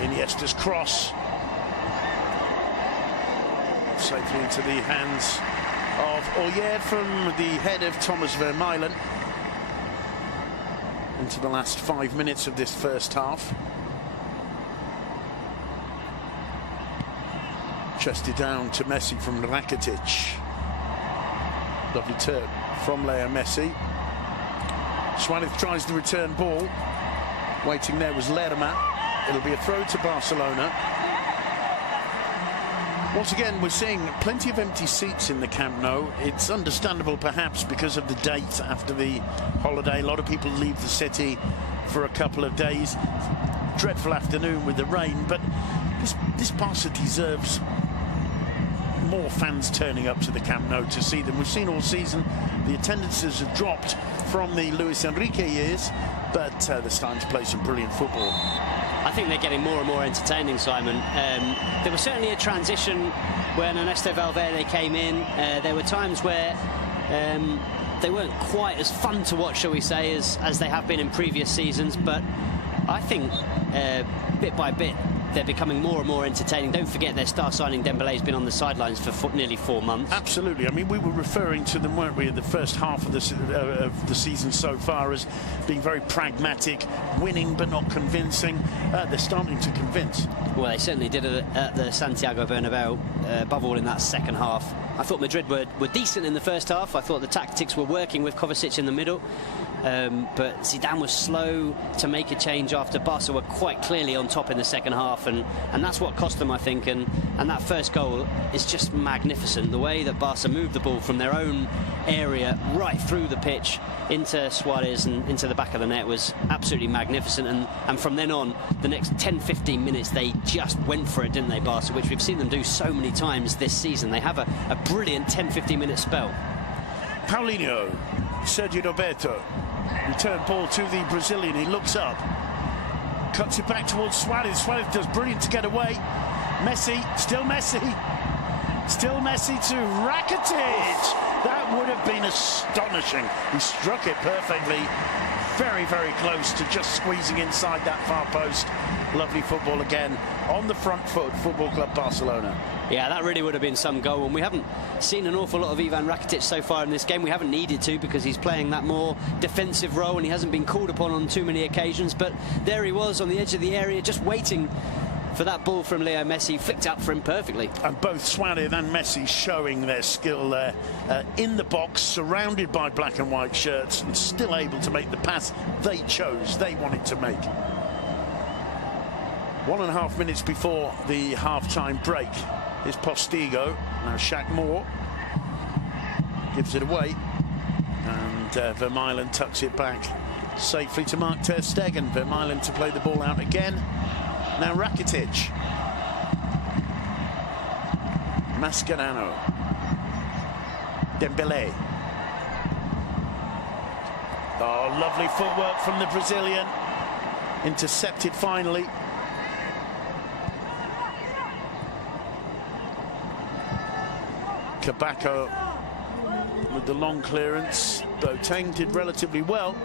Iniesta's cross. Safely into the hands of Oyer from the head of Thomas Vermaelen. Into the last 5 minutes of this first half. Chested down to Messi from Rakitic. Lovely turn from Leo Messi. Suarez tries the return ball. Waiting there was Lerma. It'll be a throw to Barcelona. Once again, we're seeing plenty of empty seats in the Camp Nou. It's understandable, perhaps, because of the date after the holiday. A lot of people leave the city for a couple of days. Dreadful afternoon with the rain, but this Barca deserves more fans turning up to the Camp Nou to see them. We've seen all season the attendances have dropped from the Luis Enrique years, but they're starting to play some brilliant football. I think they're getting more and more entertaining, Simon. There was certainly a transition when Ernesto Valverde came in. There were times where they weren't quite as fun to watch, shall we say, as they have been in previous seasons. But I think bit by bit they're becoming more and more entertaining. Don't forget their star signing Dembélé has been on the sidelines for nearly 4 months. Absolutely. I mean, we were referring to them, weren't we, in the first half of the season so far as being very pragmatic, winning but not convincing. They're starting to convince. Well, they certainly did it at the Santiago Bernabeu, above all in that second half. I thought Madrid were decent in the first half. I thought the tactics were working with Kovacic in the middle. But Zidane was slow to make a change after Barca were quite clearly on top in the second half, and that's what cost them, I think. And that first goal is just magnificent. The way that Barca moved the ball from their own area right through the pitch into Suarez and into the back of the net was absolutely magnificent. And from then on, the next 10-15 minutes, they just went for it, didn't they, Barca, which we've seen them do so many times this season. They have a brilliant 10-15 minute spell. Paulinho, Sergio Roberto. Return ball to the Brazilian. He looks up, cuts it back towards Suarez. Suarez does brilliant to get away. Messi, still Messi to Rakitic. That would have been astonishing. He struck it perfectly. Very, very close to just squeezing inside that far post. Lovely football again on the front foot, Football Club Barcelona. Yeah, that really would have been some goal, and we haven't seen an awful lot of Ivan Rakitic so far in this game. We haven't needed to, because he's playing that more defensive role and he hasn't been called upon on too many occasions. But there he was on the edge of the area, just waiting for that ball from Leo Messi, flicked up for him perfectly. And both Suarez and Messi showing their skill there, in the box, surrounded by black and white shirts, and still able to make the pass they chose, they wanted to make. 1.5 minutes before the half-time break is Postigo. Now Shaq Moore gives it away, and Vermaelen tucks it back safely to Mark ter Stegen. Vermaelen to play the ball out again. Now Rakitic. Mascherano. Dembélé. Oh, lovely footwork from the Brazilian. Intercepted finally. Kabako with the long clearance. Boateng did relatively well.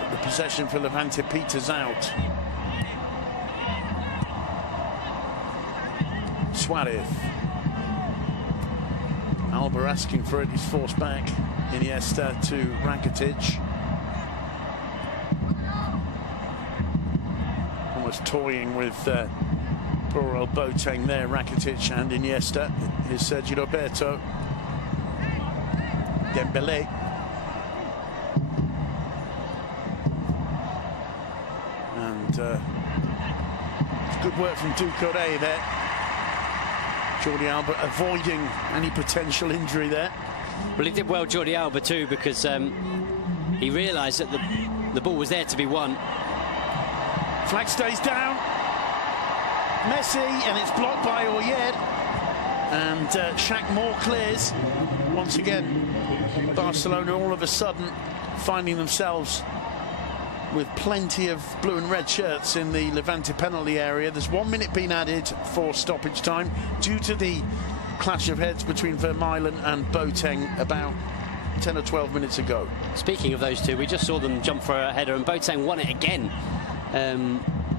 But the possession for Levante peters out. Suarez. Alba asking for it. He's forced back. Iniesta to Rakitic. Almost toying with poor old Boateng there. Rakitic and Iniesta. Here's Sergio Roberto. Dembélé. And good work from Doucouré there. Jordi Alba avoiding any potential injury there. Well, he did well, Jordi Alba, too, because he realised that the ball was there to be won. Flag stays down. Messi, and it's blocked by Oyed. And Shaq Moore clears. Once again, Barcelona all of a sudden finding themselves with plenty of blue and red shirts in the Levante penalty area. There's 1 minute been added for stoppage time due to the clash of heads between Vermaelen and Boateng about 10 or 12 minutes ago. Speaking of those two, we just saw them jump for a header, and Boateng won it again.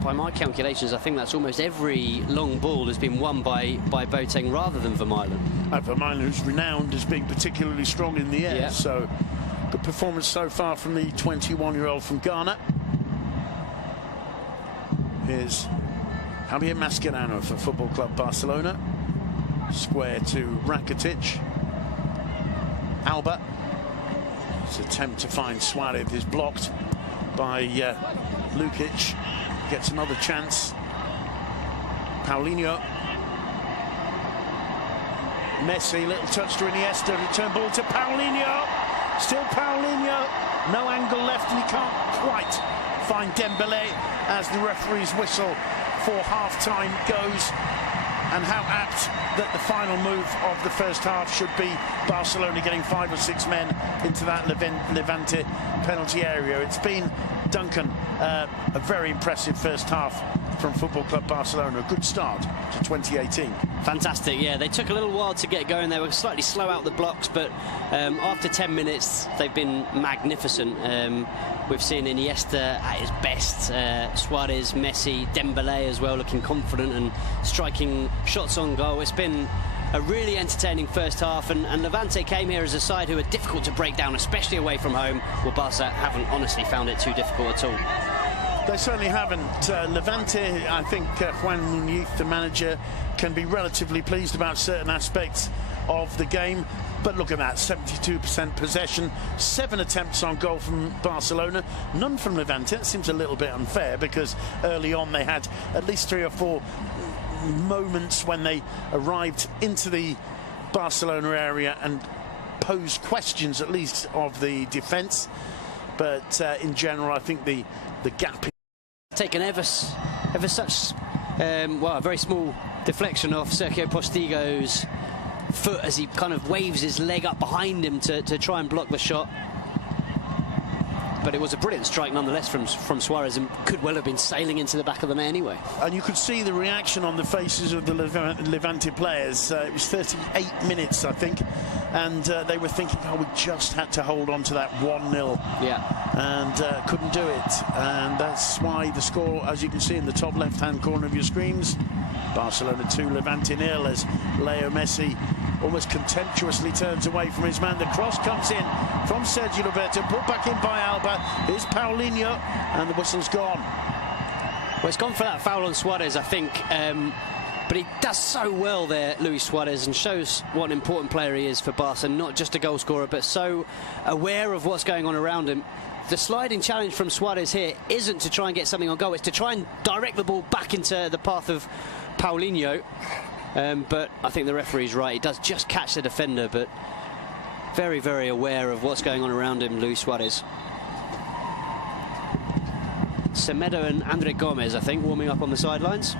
By my calculations, I think that's almost every long ball has been won by Boateng rather than Vermaelen. Vermaelen, who's renowned as being particularly strong in the air. Yeah. So good performance so far from the 21-year-old from Ghana. Here's Javier Mascherano for Football Club Barcelona. Square to Rakitic. Alba. His attempt to find Suarez is blocked by Lukic. Gets another chance. Paulinho. Messi, little touch to Iniesta. Return ball to Paulinho. Still Paulinho. No angle left, and he can't quite find Dembélé as the referee's whistle for half-time goes. and how apt that the final move of the first half should be Barcelona getting 5 or 6 men into that Levante penalty area. It's been, Duncan, a very impressive first half from Football Club Barcelona. A good start to 2018. Fantastic, yeah. They took a little while to get going. They were slightly slow out the blocks, but after 10 minutes, they've been magnificent. We've seen Iniesta at his best, Suarez, Messi, Dembélé as well, looking confident and striking shots on goal. It's been a really entertaining first half, and Levante came here as a side who are difficult to break down, especially away from home. Well, Barca haven't honestly found it too difficult at all. They certainly haven't. Levante, I think Juan Muñiz, the manager, can be relatively pleased about certain aspects of the game. But look at that, 72% possession, 7 attempts on goal from Barcelona, none from Levante. It seems a little bit unfair because early on they had at least 3 or 4 moments when they arrived into the Barcelona area and posed questions at least of the defence. But in general, I think the gap... Taken ever such, well, a very small deflection off Sergio Postigo's foot as he kind of waves his leg up behind him to try and block the shot. But it was a brilliant strike nonetheless from Suarez, and could well have been sailing into the back of the net anyway. And you could see the reaction on the faces of the Levante players. It was 38 minutes, I think, and they were thinking, oh, we just had to hold on to that 1-0. Yeah. And couldn't do it. And that's why the score, as you can see in the top left-hand corner of your screens, Barcelona 2, Levante 0, as Leo Messi almost contemptuously turns away from his man. The cross comes in from Sergio Roberto, put back in by Alba. Here's Paulinho, and the whistle's gone. Well, it's gone for that foul on Suarez, I think. But he does so well there, Luis Suarez, and shows what an important player he is for Barca. Not just a goal scorer, but so aware of what's going on around him. The sliding challenge from Suarez here isn't to try and get something on goal. It's to try and direct the ball back into the path of Paulinho. But I think the referee's right. He does just catch the defender, but very, very aware of what's going on around him, Luis Suarez. Semedo and Andre Gomez, I think, warming up on the sidelines.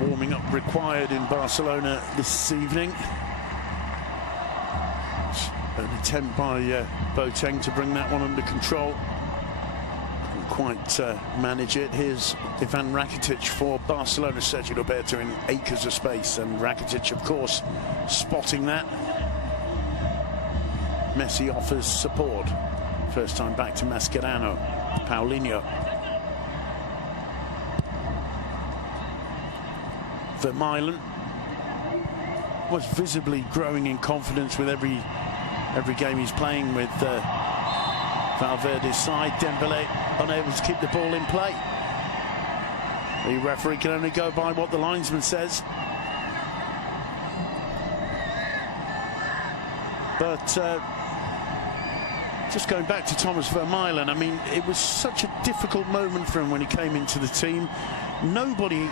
Warming up required in Barcelona this evening. An attempt by Boateng to bring that one under control. Couldn't quite manage it. Here's Ivan Rakitic for Barcelona. Sergio Roberto in acres of space, and Rakitic, of course, spotting that. Messi offers support. First time back to Mascherano. Paulinho. Vermaelen was visibly growing in confidence with every game he's playing with Valverde's side. Dembélé unable to keep the ball in play. The referee can only go by what the linesman says. But just going back to Thomas Vermaelen, I mean, it was such a difficult moment for him when he came into the team. Nobody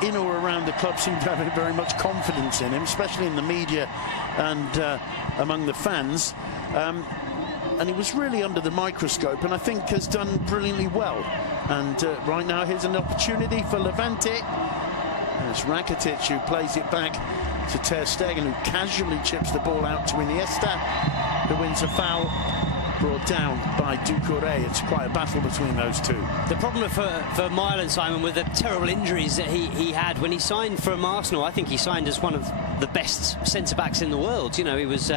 in or around the club seemed to have very much confidence in him, especially in the media and among the fans. And he was really under the microscope, and I think has done brilliantly well. And right now, here's an opportunity for Levante. There's Rakitic, who plays it back to Ter Stegen, who casually chips the ball out to Iniesta, who wins a foul. Brought down by Doucouré. It's quite a battle between those two. The problem for Vermaelen, Simon, with the terrible injuries that he had when he signed from Arsenal, I think he signed as one of the best centre-backs in the world. You know, he was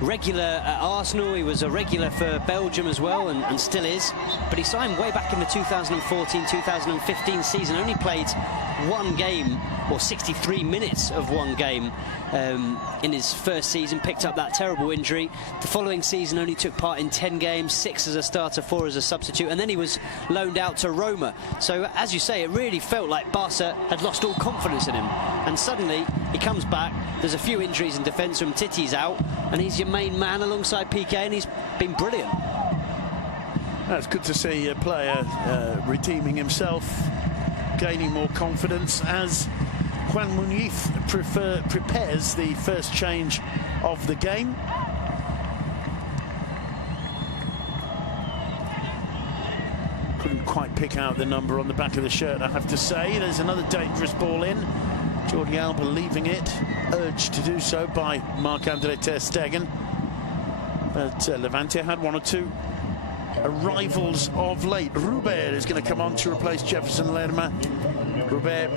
regular at Arsenal, he was a regular for Belgium as well, and still is. But he signed way back in the 2014-2015 season, only played one game, or 63 minutes of one game in his first season, picked up that terrible injury. The following season only took part in 10 games, 6 as a starter, 4 as a substitute, and then he was loaned out to Roma. So, as you say, it really felt like Barca had lost all confidence in him. And suddenly, he comes back, there's a few injuries in defence from Titi's out, and he's your main man alongside Piqué, and he's been brilliant. It's good to see a player redeeming himself, gaining more confidence as Juan Muñiz prepares the first change of the game. Couldn't quite pick out the number on the back of the shirt, I have to say. There's another dangerous ball in. Jordi Alba leaving it, urged to do so by Marc-Andre ter Stegen. But Levante had one or two arrivals of late. Ruber is going to come on to replace Jefferson Lerma. Ruber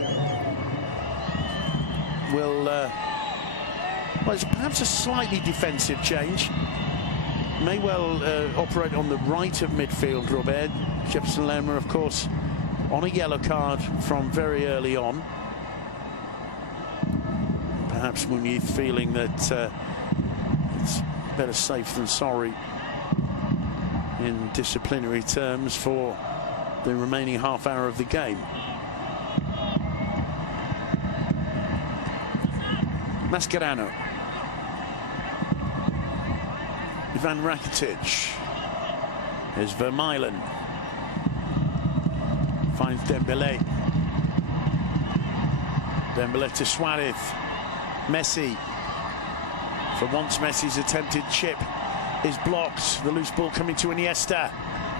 will, well, it's perhaps a slightly defensive change. May well operate on the right of midfield, Ruber. Jefferson Lerma, of course, on a yellow card from very early on. Perhaps Muniz feeling that it's better safe than sorry in disciplinary terms for the remaining half hour of the game. Mascherano. Ivan Rakitic. Here's Vermaelen. Finds Dembélé. Dembélé to Suarez. Messi. For once, Messi's attempted chip is blocked. The loose ball coming to Iniesta.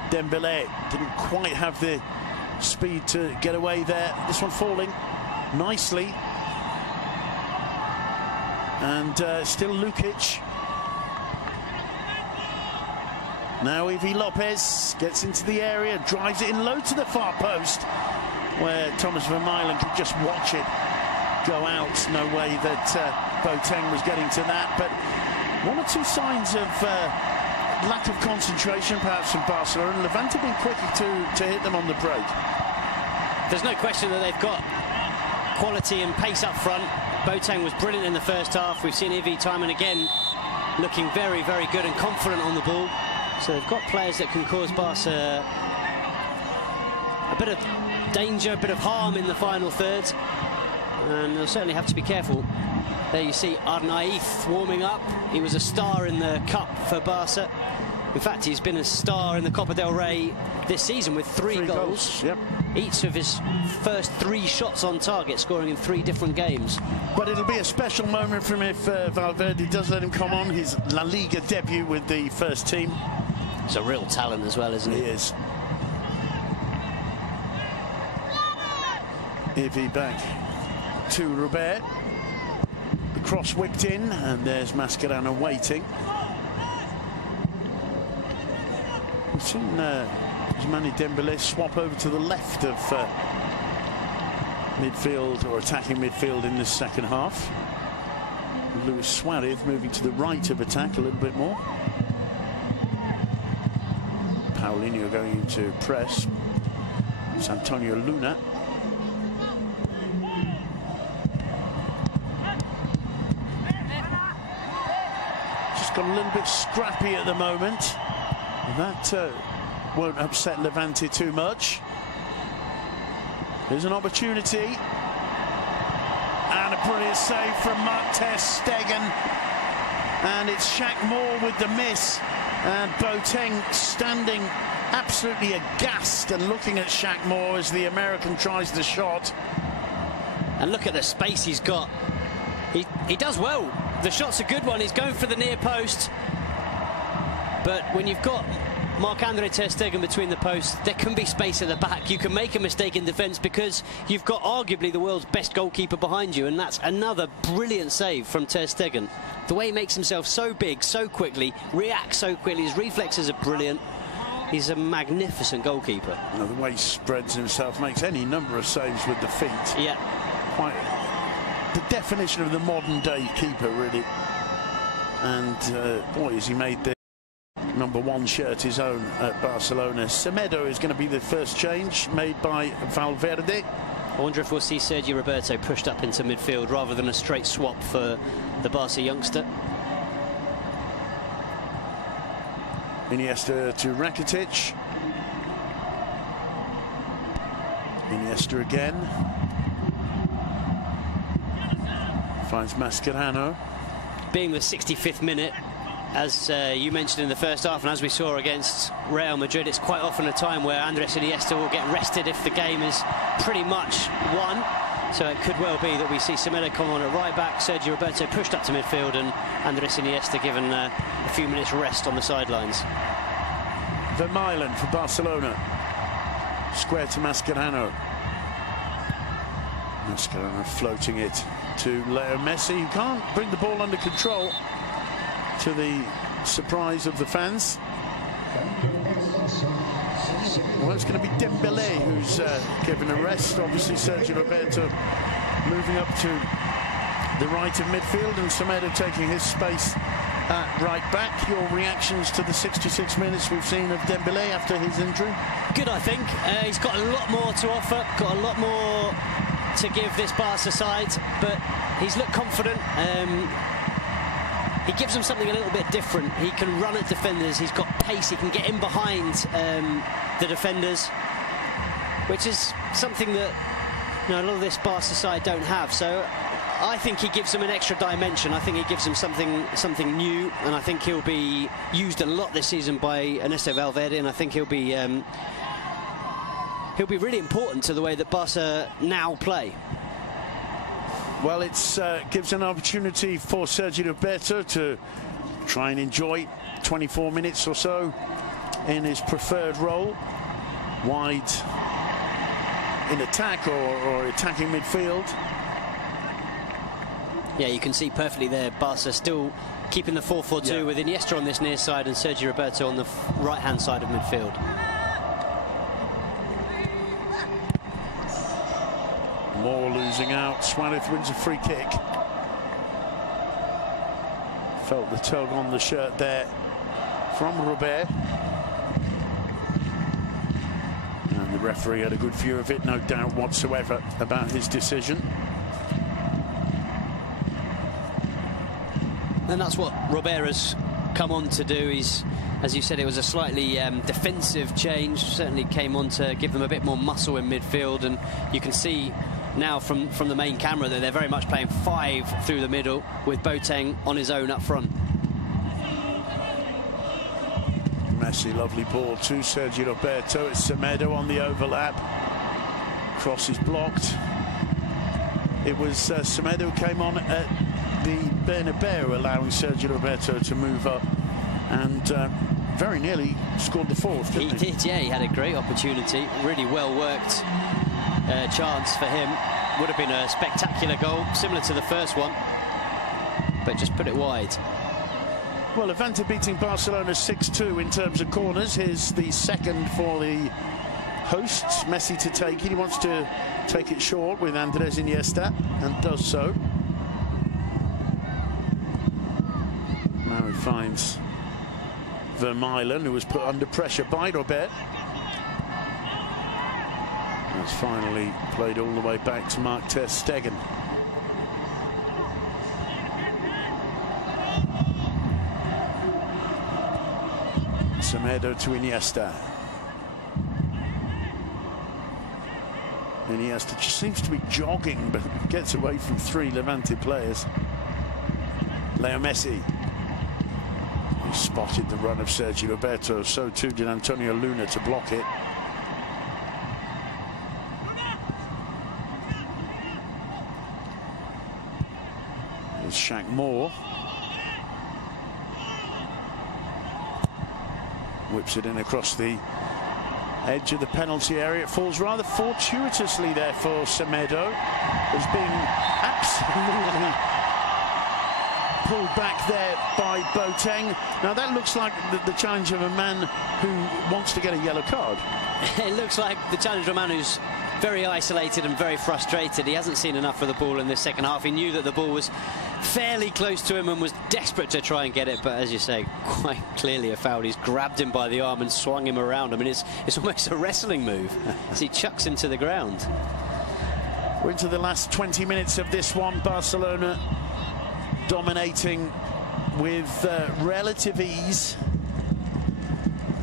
Dembélé didn't quite have the speed to get away there. This one falling nicely. And still Lukic. Now Ivi Lopez gets into the area, drives it in low to the far post, where Thomas Vermaelen could just watch it go out. No way that Boateng was getting to that, but one or two signs of lack of concentration perhaps from Barcelona. Levante been quicker to hit them on the break. There's no question that they've got quality and pace up front. Boateng was brilliant in the first half. We've seen Ivi time and again looking very, very good and confident on the ball. So they've got players that can cause Barca a bit of danger, a bit of harm in the final third. And they'll certainly have to be careful. There you see Arnaiz warming up. He was a star in the Cup for Barca. In fact, he's been a star in the Copa del Rey this season with three goals. Yep. Each of his first 3 shots on target, scoring in 3 different games. But it'll be a special moment for him if Valverde does let him come on. His La Liga debut with the first team. He's a real talent as well, isn't he? He is. Ivi back to Ruber. The cross whipped in, and there's Mascherano waiting. We've seen Ousmane Dembélé swap over to the left of midfield, or attacking midfield, in this second half. Luis Suarez moving to the right of attack a little bit more. Paulinho going into press. It's Antonio Luna. Just got a little bit scrappy at the moment. That won't upset Levante too much. There's an opportunity. And a brilliant save from Marc ter Stegen. And it's Shaq Moore with the miss. And Boateng standing absolutely aghast and looking at Shaq Moore as the American tries the shot. And look at the space he's got. He does well. The shot's a good one. He's going for the near post. But when you've got Marc-Andre ter Stegen between the posts, there can be space at the back. You can make a mistake in defence because you've got arguably the world's best goalkeeper behind you, and that's another brilliant save from ter Stegen. The way he makes himself so big, so quickly, reacts so quickly, his reflexes are brilliant. He's a magnificent goalkeeper. You know, the way he spreads himself, makes any number of saves with the feet. Yeah. Quite the definition of the modern day keeper, really. And boy, has he made the #1 shirt his own at Barcelona. Semedo is going to be the first change made by Valverde. I wonder if we'll see Sergio Roberto pushed up into midfield rather than a straight swap for the Barca youngster. Iniesta to Rakitic. Iniesta again. Finds Mascherano. Being the 65th minute, as you mentioned in the first half, and as we saw against Real Madrid, it's quite often a time where Andres Iniesta will get rested if the game is pretty much won. So it could well be that we see Semedo come on at right back, Sergio Roberto pushed up to midfield, and Andres Iniesta given a few minutes rest on the sidelines. Vermaelen for Barcelona. Square to Mascherano. Mascherano floating it to Leo Messi, who can't bring the ball under control, to the surprise of the fans. Well, it's going to be Dembélé who's given a rest. Obviously, Sergio Roberto moving up to the right of midfield, and Semedo taking his space at right back. Your reactions to the 66 minutes we've seen of Dembélé after his injury? Good, I think. He's got a lot more to offer, got a lot more to give this Barca side, but he's looked confident. He gives them something a little bit different. He can run at defenders, he's got pace, he can get in behind the defenders, which is something that a lot of this Barca side don't have. So I think he gives them an extra dimension. I think he gives them something new, and I think he'll be used a lot this season by Ernesto Valverde, and I think he'll be really important to the way that Barca now play. Well, it gives an opportunity for Sergio Roberto to try and enjoy 24 minutes or so in his preferred role, wide in attack or attacking midfield. Yeah, you can see perfectly there, Barca still keeping the 4-4-2 with Iniesta on this near side and Sergio Roberto on the right-hand side of midfield. Moore losing out. Suarez wins a free kick. Felt the tug on the shirt there from Robert. And the referee had a good view of it, no doubt whatsoever about his decision. And that's what Robert has come on to do. He's, as you said, it was a slightly defensive change. Certainly came on to give them a bit more muscle in midfield, and you can see now from the main camera that they're very much playing 5 through the middle with Boateng on his own up front. Messi, lovely ball to Sergio Roberto. It's Semedo on the overlap. Cross is blocked. It was Semedo who came on at the Bernabeu, allowing Sergio Roberto to move up and very nearly scored the fourth, didn't he? He did, yeah. He had a great opportunity, really well worked chance for him. Would have been a spectacular goal, similar to the first one, but just put it wide. Well, Levante beating Barcelona 6-2 in terms of corners. Here's the second for the hosts. Messi to take it. He wants to take it short with Andres Iniesta, and does so. Now he finds Vermaelen, who was put under pressure by Robert. It's finally played all the way back to Mark ter Stegen. Semedo to Iniesta. Iniesta just seems to be jogging, but gets away from 3 Levante players. Leo Messi. He spotted the run of Sergio Roberto, so too did Antonio Luna to block it. Here's Shaq Moore. Whips it in across the edge of the penalty area. It falls rather fortuitously there for Semedo, who's been absolutely pulled back there by Boateng. Now that looks like the challenge of a man who wants to get a yellow card. It looks like the challenge of a man who's very isolated and very frustrated. He hasn't seen enough of the ball in this second half. He knew that the ball was fairly close to him and was desperate to try and get it, but as you say, quite clearly a foul. He's grabbed him by the arm and swung him around. I mean, it's almost a wrestling move as he chucks him to the ground. We're into the last 20 minutes of this one. Barcelona dominating with relative ease.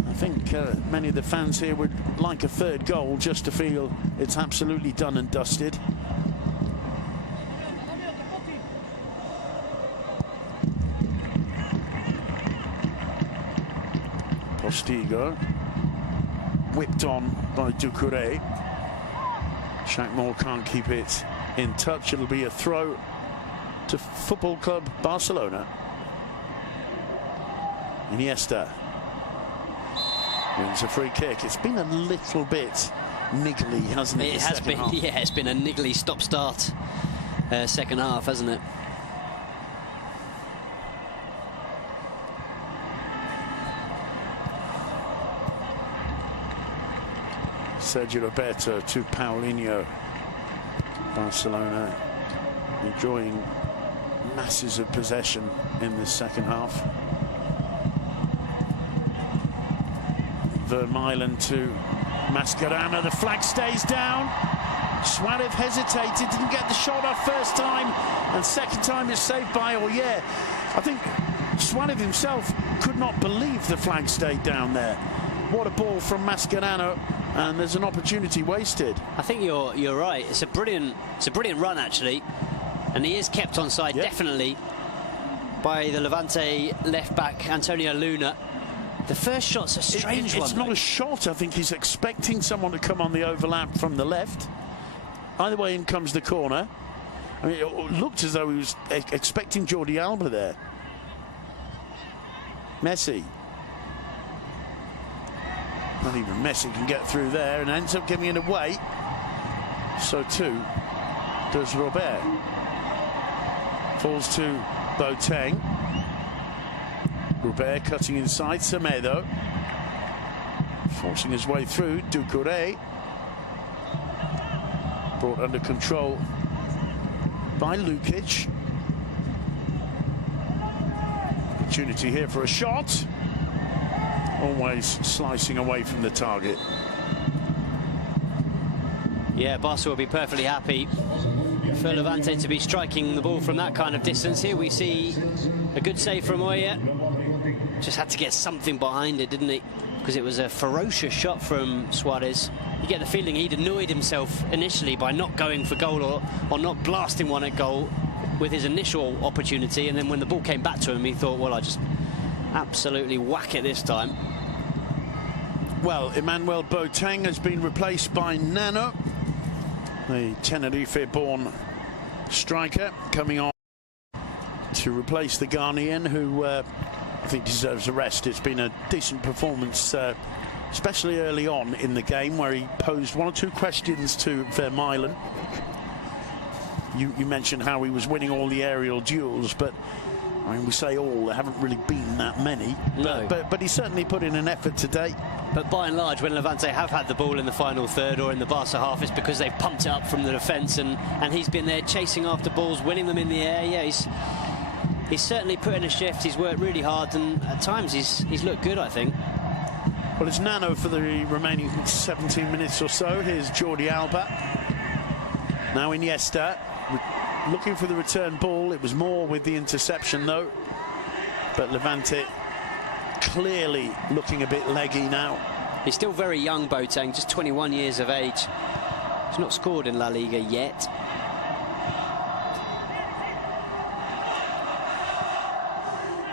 I think many of the fans here would like a third goal just to feel it's absolutely done and dusted. Postigo whipped on by Doucouré. Shaq Moore can't keep it in touch. It'll be a throw to Football Club Barcelona. Iniesta wins a free kick. It's been a little bit niggly, hasn't it? It has been, yeah, it's been a niggly stop-start second half, hasn't it? Sergio Roberto to Paulinho. Barcelona enjoying masses of possession in the second half. Vermaelen to Mascherano. The flag stays down. Suarez hesitated, didn't get the shot off first time, and second time is saved by Oyer. I think Suarez himself could not believe the flag stayed down there. What a ball from Mascherano, and there's an opportunity wasted. I think you're right. It's a brilliant run actually, and he is kept onside, definitely, by the Levante left back Antonio Luna. The first shot's a strange one. It's not a shot. I think he's expecting someone to come on the overlap from the left. Either way, in comes the corner. I mean, it looked as though he was expecting Jordi Alba there. Messi. Not even Messi can get through there, and ends up giving it away. So too does Robert. Falls to Boateng. Robert cutting inside. Semedo forcing his way through. Doucouré brought under control by Lukic. Opportunity here for a shot. Always slicing away from the target. Yeah, Barca will be perfectly happy for Levante to be striking the ball from that kind of distance. Here we see a good save from Oyer. Just had to get something behind it, didn't he? Because it was a ferocious shot from Suarez. You get the feeling he'd annoyed himself initially by not going for goal or not blasting one at goal with his initial opportunity, and then when the ball came back to him, he thought, well, I just absolutely whack it this time. Well, Emmanuel Boateng has been replaced by Nano, the Tenerife-born striker, coming on to replace the Ghanaian, who I think deserves a rest. It's been a decent performance, especially early on in the game, where he posed one or two questions to Vermaelen. You mentioned how he was winning all the aerial duels, but I mean, we say all, there haven't really been that many. No. But he certainly put in an effort today. But by and large, when Levante have had the ball in the final third or in the Barca half, it's because they've pumped it up from the defence, and he's been there chasing after balls, winning them in the air. Yeah, he's certainly put in a shift. He's worked really hard, and at times he's looked good, I think. Well, it's Nano for the remaining 17 minutes or so. Here's Jordi Alba. Now Iniesta, looking for the return ball. It was more with the interception, though. But Levante clearly looking a bit leggy now. He's still very young, Boateng, just 21 years of age. He's not scored in La Liga yet.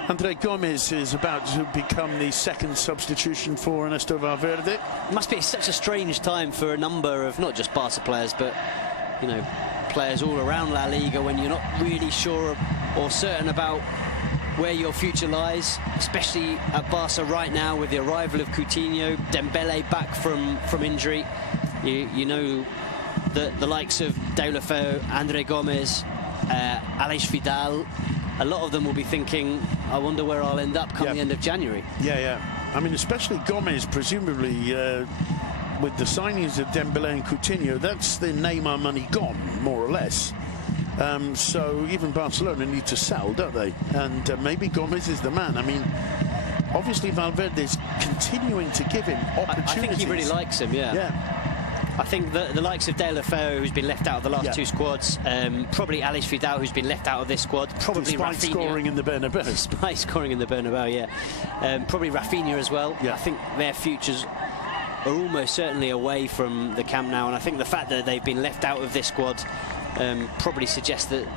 Andre Gomes is about to become the second substitution for Ernesto Valverde. It must be such a strange time for a number of not just Barca players, but, you know, players all around La Liga, when you're not really sure or certain about where your future lies, especially at Barca right now with the arrival of Coutinho, Dembele back from injury. You know, the likes of Deulofeu, Andre Gomes, Aleix Vidal, a lot of them will be thinking, I wonder where I'll end up come the end of January. Yeah. I mean, especially Gomes, presumably with the signings of Dembele and Coutinho, that's the Neymar money gone, more or less. So even Barcelona need to sell, don't they? And maybe Gomes is the man. I mean, obviously Valverde is continuing to give him opportunities. I think he really likes him, yeah. I think the likes of Deulofeu, who's been left out of the last two squads, probably Aleix Vidal, who's been left out of this squad, probably despite Rafinha. Scoring in the Bernabeu. Despite scoring in the Bernabeu, yeah. Probably Rafinha as well. Yeah. I think their futures are almost certainly away from the Camp Nou, and I think the fact that they've been left out of this squad probably suggests that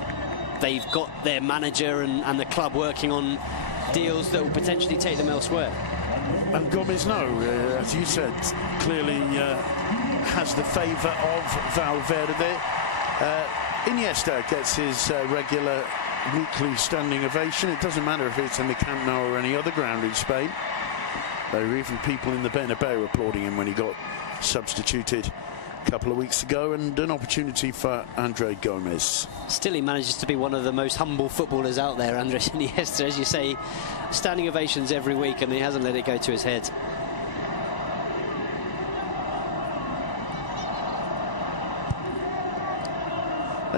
they've got their manager and the club working on deals that will potentially take them elsewhere. And Gomes, as you said, clearly has the favour of Valverde. Iniesta gets his regular weekly standing ovation. It doesn't matter if it's in the Camp Nou or any other ground in Spain. There were even people in the Bernabeu applauding him when he got substituted a couple of weeks ago, and an opportunity for Andre Gomes. Still, he manages to be one of the most humble footballers out there, Andres Iniesta. As you say, standing ovations every week, and he hasn't let it go to his head.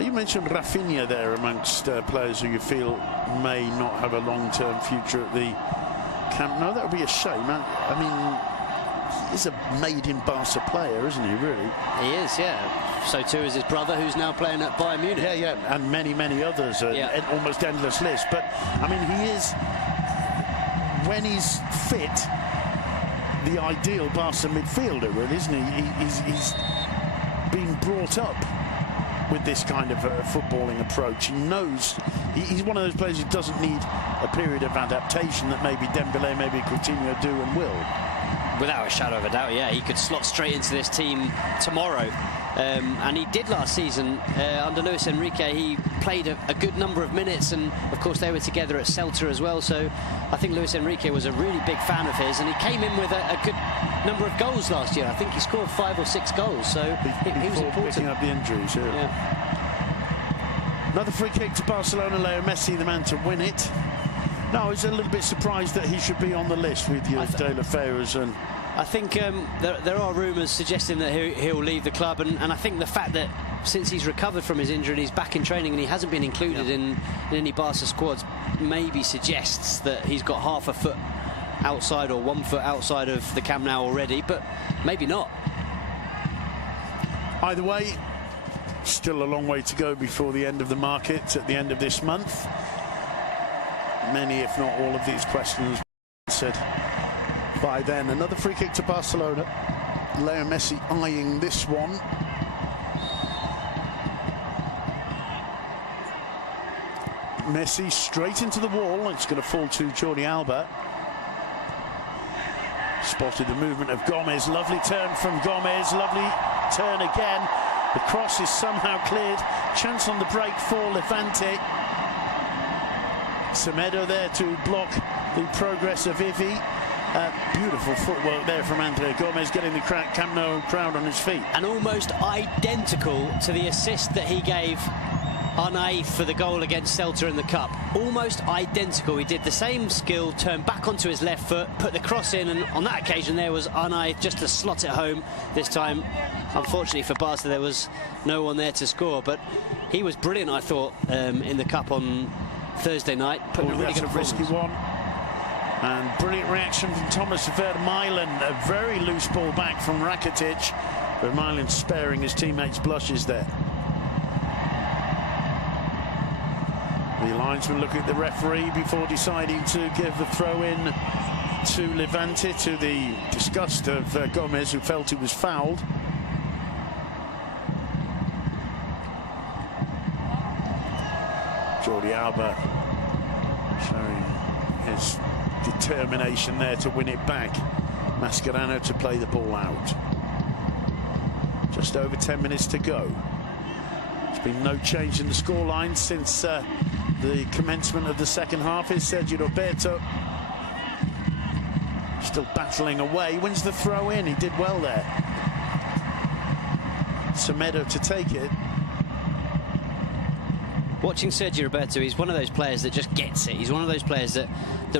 You mentioned Rafinha there amongst players who you feel may not have a long-term future at the Camp Nou. That would be a shame. I mean, he is a made-in-Barca player, isn't he, really? He is, yeah. So too is his brother, who's now playing at Bayern Munich. Yeah, and many, many others. An almost endless list. But, I mean, he is, when he's fit, the ideal Barca midfielder, really, isn't he? He's been brought up with this kind of footballing approach. He knows he's one of those players who doesn't need a period of adaptation that maybe Dembele, maybe Coutinho do and will. Without a shadow of a doubt, yeah, he could slot straight into this team tomorrow. And he did last season under Luis Enrique. He played a good number of minutes, and of course they were together at Celta as well. So I think Luis Enrique was a really big fan of his, and he came in with a good number of goals last year. I think he scored 5 or 6 goals, so he was important. Picking up the injuries, yeah. Another free kick to Barcelona. Leo Messi, the man to win it. No, I was a little bit surprised that he should be on the list with your De La Feas and. I think there are rumours suggesting that he'll leave the club, and I think the fact that since he's recovered from his injury and he's back in training and he hasn't been included in any Barca squads, maybe suggests that he's got half a foot outside or 1 foot outside of the Camp Nou already, but maybe not. Either way, still a long way to go before the end of the market at the end of this month. Many, if not all, of these questions answered by then. Another free kick to Barcelona. Leo Messi eyeing this one. Messi straight into the wall. It's going to fall to Jordi Alba. Spotted the movement of Gomez. Lovely turn from Gomez. Lovely turn again. The cross is somehow cleared. Chance on the break for Levante. Semedo there to block the progress of Ivi. Beautiful footwork there from Andre Gomes, getting the Camp Nou crowd on his feet. And almost identical to the assist that he gave Unai for the goal against Celta in the Cup. Almost identical. He did the same skill, turned back onto his left foot, put the cross in, and on that occasion there was Unai just to slot it home. This time, unfortunately for Barca, there was no one there to score, but he was brilliant, I thought, in the Cup on Thursday night. Putting a really good risky one. And brilliant reaction from Thomas Vermaelen. A very loose ball back from Rakitic. Vermaelen sparing his teammates blushes there. The linesman looking at the referee before deciding to give the throw-in to Levante, to the disgust of Gomez, who felt he was fouled. Jordi Alba showing his determination there to win it back. Mascherano to play the ball out. Just over 10 minutes to go. There's been no change in the scoreline since the commencement of the second half. Is Sergio Roberto still battling away, wins the throw in. He did well there. Semedo to take it. Watching Sergio Roberto, he's one of those players that just gets it. He's one of those players that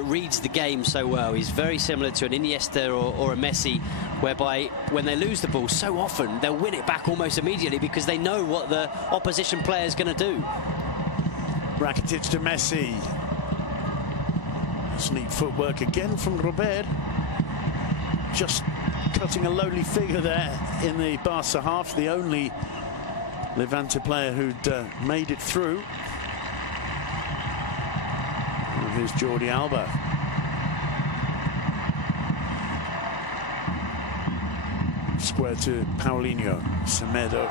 reads the game so well. He's very similar to an Iniesta or a Messi, whereby when they lose the ball, so often they'll win it back almost immediately because they know what the opposition player is going to do. Rakitic to Messi. That's neat footwork again from Robert. Just cutting a lowly figure there in the Barca half. The only Levante player who'd made it through. And here's Jordi Alba. Square to Paulinho. Semedo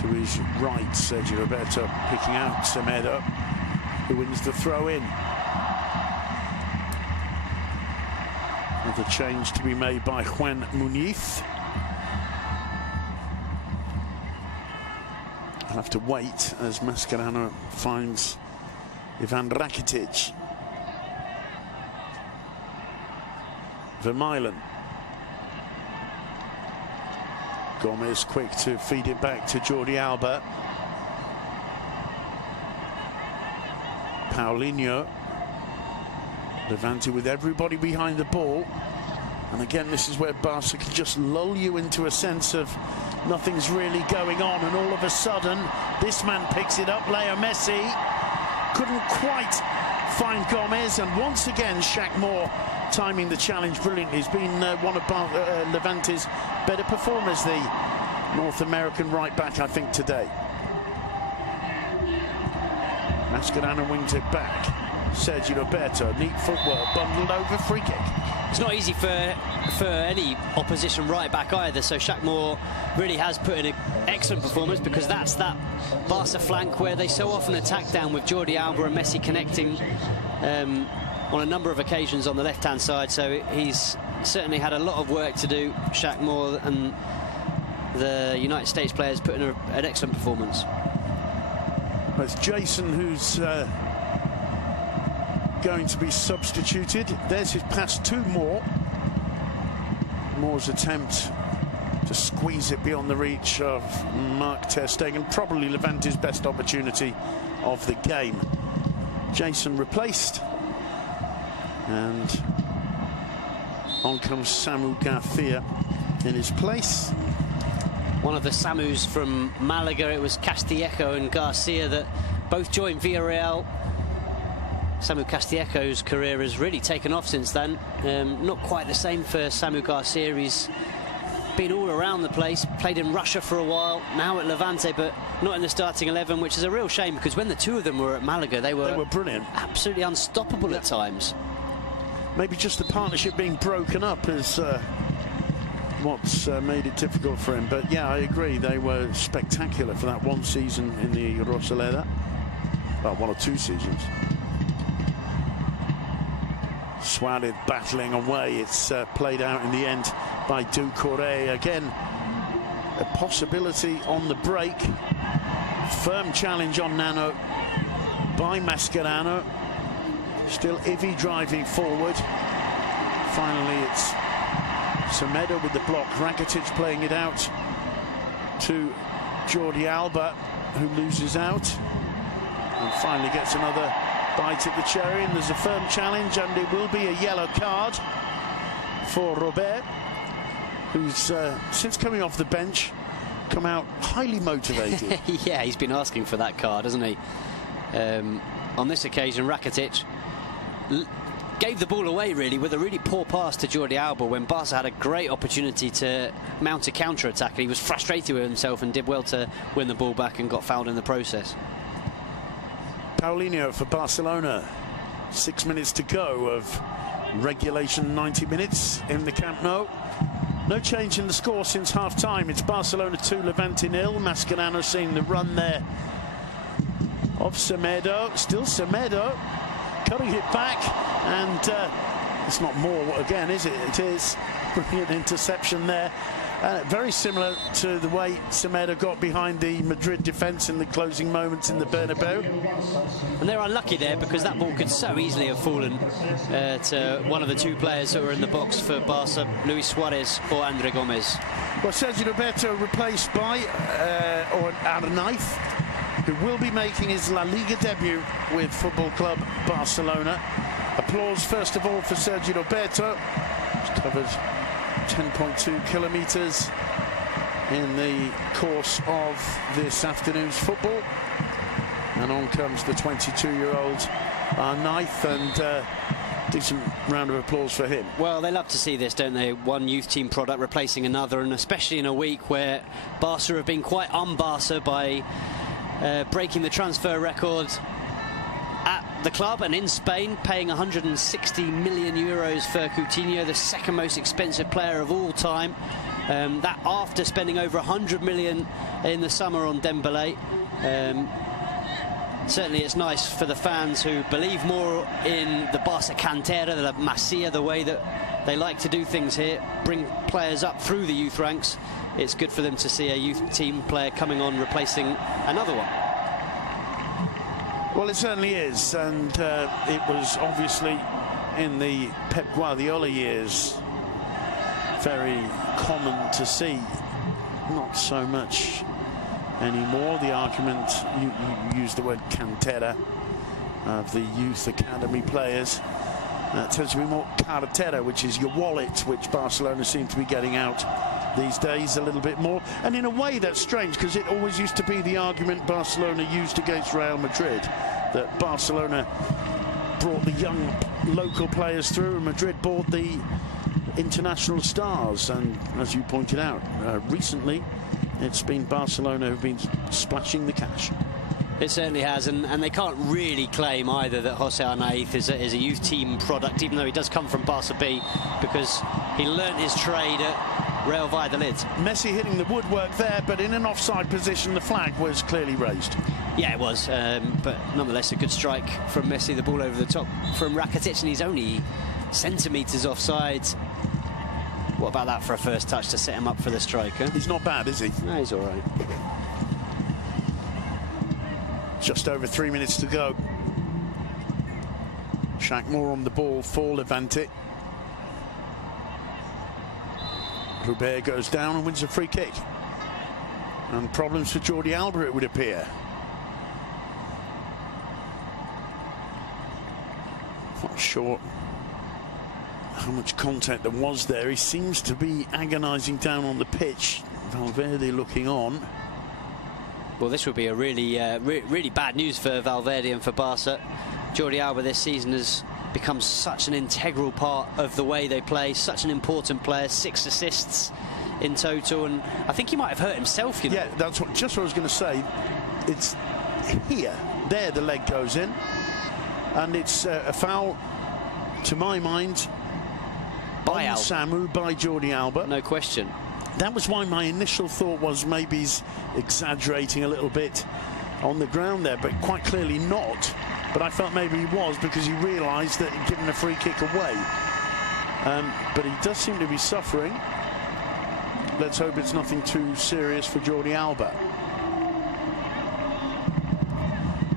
to his right. Sergio Roberto picking out Semedo, who wins the throw in. Another change to be made by Juan Muniz. I'll have to wait as Mascherano finds Ivan Rakitic. Vermaelen. Gomez quick to feed it back to Jordi Alba. Paulinho. Levante with everybody behind the ball. And again, this is where Barca can just lull you into a sense of nothing's really going on. And all of a sudden, this man picks it up. Leo Messi couldn't quite find Gomez. And once again, Shaq Moore timing the challenge brilliantly. He's been one of Levante's better performers, the North American right back, I think, today. Mascherano wings it back. Sergio Roberto, neat footwork, bundled over, free kick. It's not easy for any opposition right back either, so Shaq Moore really has put in an excellent performance, because that's that Barca flank where they so often attack down, with Jordi Alba and Messi connecting on a number of occasions on the left-hand side. So he's certainly had a lot of work to do, Shaq Moore, and the United States players put in an excellent performance. Well, it's Jason who's going to be substituted. There's his pass to Moore. Moore's attempt to squeeze it beyond the reach of Mark ter Stegen. Probably Levante's best opportunity of the game. Jason replaced. And on comes Samu Garcia in his place. One of the Samus from Malaga, it was Castillejo and Garcia that both joined Villarreal. Samu Castillejo's career has really taken off since then. Not quite the same for Samu Garcia. He's been all around the place, played in Russia for a while, now at Levante, but not in the starting 11, which is a real shame, because when the two of them were at Malaga, they were brilliant, absolutely unstoppable at times. Maybe just the partnership being broken up is what's made it difficult for him. But yeah, I agree, they were spectacular for that one season in the Rosaleda. Well, 1 or 2 seasons. Suarez battling away. It's played out in the end by Doucouré. Again, a possibility on the break. Firm challenge on Nano by Mascherano. Still Ivy driving forward. Finally, it's Semedo with the block. Rakitic playing it out to Jordi Alba, who loses out. And finally gets another bite at the cherry, and there's a firm challenge, and it will be a yellow card for Robert, who's since coming off the bench come out highly motivated. Yeah, he's been asking for that card, hasn't he? On this occasion, Rakitic gave the ball away really with a really poor pass to Jordi Alba when Barca had a great opportunity to mount a counter-attack, and he was frustrated with himself and did well to win the ball back and got fouled in the process. Paulinho for Barcelona. 6 minutes to go of regulation 90 minutes in the Camp Nou. No change in the score since half-time. It's Barcelona 2, Levante 0. Mascherano seeing the run there of Semedo. Still Semedo cutting it back, and it's not Moore again, is it? It is. Brilliant interception there. Very similar to the way Semedo got behind the Madrid defence in the closing moments in the Bernabeu. And they're unlucky there, because that ball could so easily have fallen to one of the two players that were in the box for Barca, Luis Suarez or Andre Gomez. Well, Sergio Roberto replaced by Arnaiz, who will be making his La Liga debut with Football Club Barcelona. Applause first of all for Sergio Roberto. He's covered 10.2 kilometres in the course of this afternoon's football, and on comes the 22-year-old Arnaiz, and decent round of applause for him. Well, they love to see this, don't they? One youth team product replacing another, and especially in a week where Barca have been quite un-Barca by breaking the transfer record at the club and in Spain, paying 160 million euros for Coutinho, the second most expensive player of all time. That after spending over 100 million in the summer on Dembélé. Certainly it's nice for the fans who believe more in the Barca Cantera, the Masia, the way that they like to do things here, bring players up through the youth ranks. It's good for them to see a youth team player coming on, replacing another one. Well, it certainly is, and it was obviously in the Pep Guardiola years very common to see not so much anymore. The argument, you use the word cantera of the youth academy players. Tends to be more cartera, which is your wallet, which Barcelona seem to be getting out these days a little bit more. And in a way that's strange, because it always used to be the argument Barcelona used against Real Madrid, that Barcelona brought the young local players through and Madrid bought the international stars. And as you pointed out, recently it's been Barcelona who've been splashing the cash. It certainly has, and they can't really claim either that Jose Arnaiz is a youth team product, even though he does come from Barca B, because he learnt his trade at Real Valladolid. Messi hitting the woodwork there, but in an offside position. The flag was clearly raised. Yeah, it was, but nonetheless a good strike from Messi. The ball over the top from Rakitic, and he's only centimetres offside. What about that for a first touch to set him up for the striker? He's not bad, is he? No, he's all right. Just over 3 minutes to go. Shaq Moore on the ball for Levante. Rubert goes down and wins a free kick. And problems for Jordi Alba, it would appear. Not sure how much contact there was there. He seems to be agonising down on the pitch. Valverde looking on. Well, this would be a really bad news for Valverde and for Barca. Jordi Alba this season has become such an integral part of the way they play, such an important player, 6 assists in total, and I think he might have hurt himself, you know. Yeah, that's just what I was going to say. It's here, there the leg goes in, and it's a foul, to my mind, by on Samu, by Jordi Alba. No question. That was why my initial thought was maybe he's exaggerating a little bit on the ground there, but quite clearly not. But I felt maybe he was, because he realised that he'd given a free kick away. But he does seem to be suffering. Let's hope it's nothing too serious for Jordi Alba.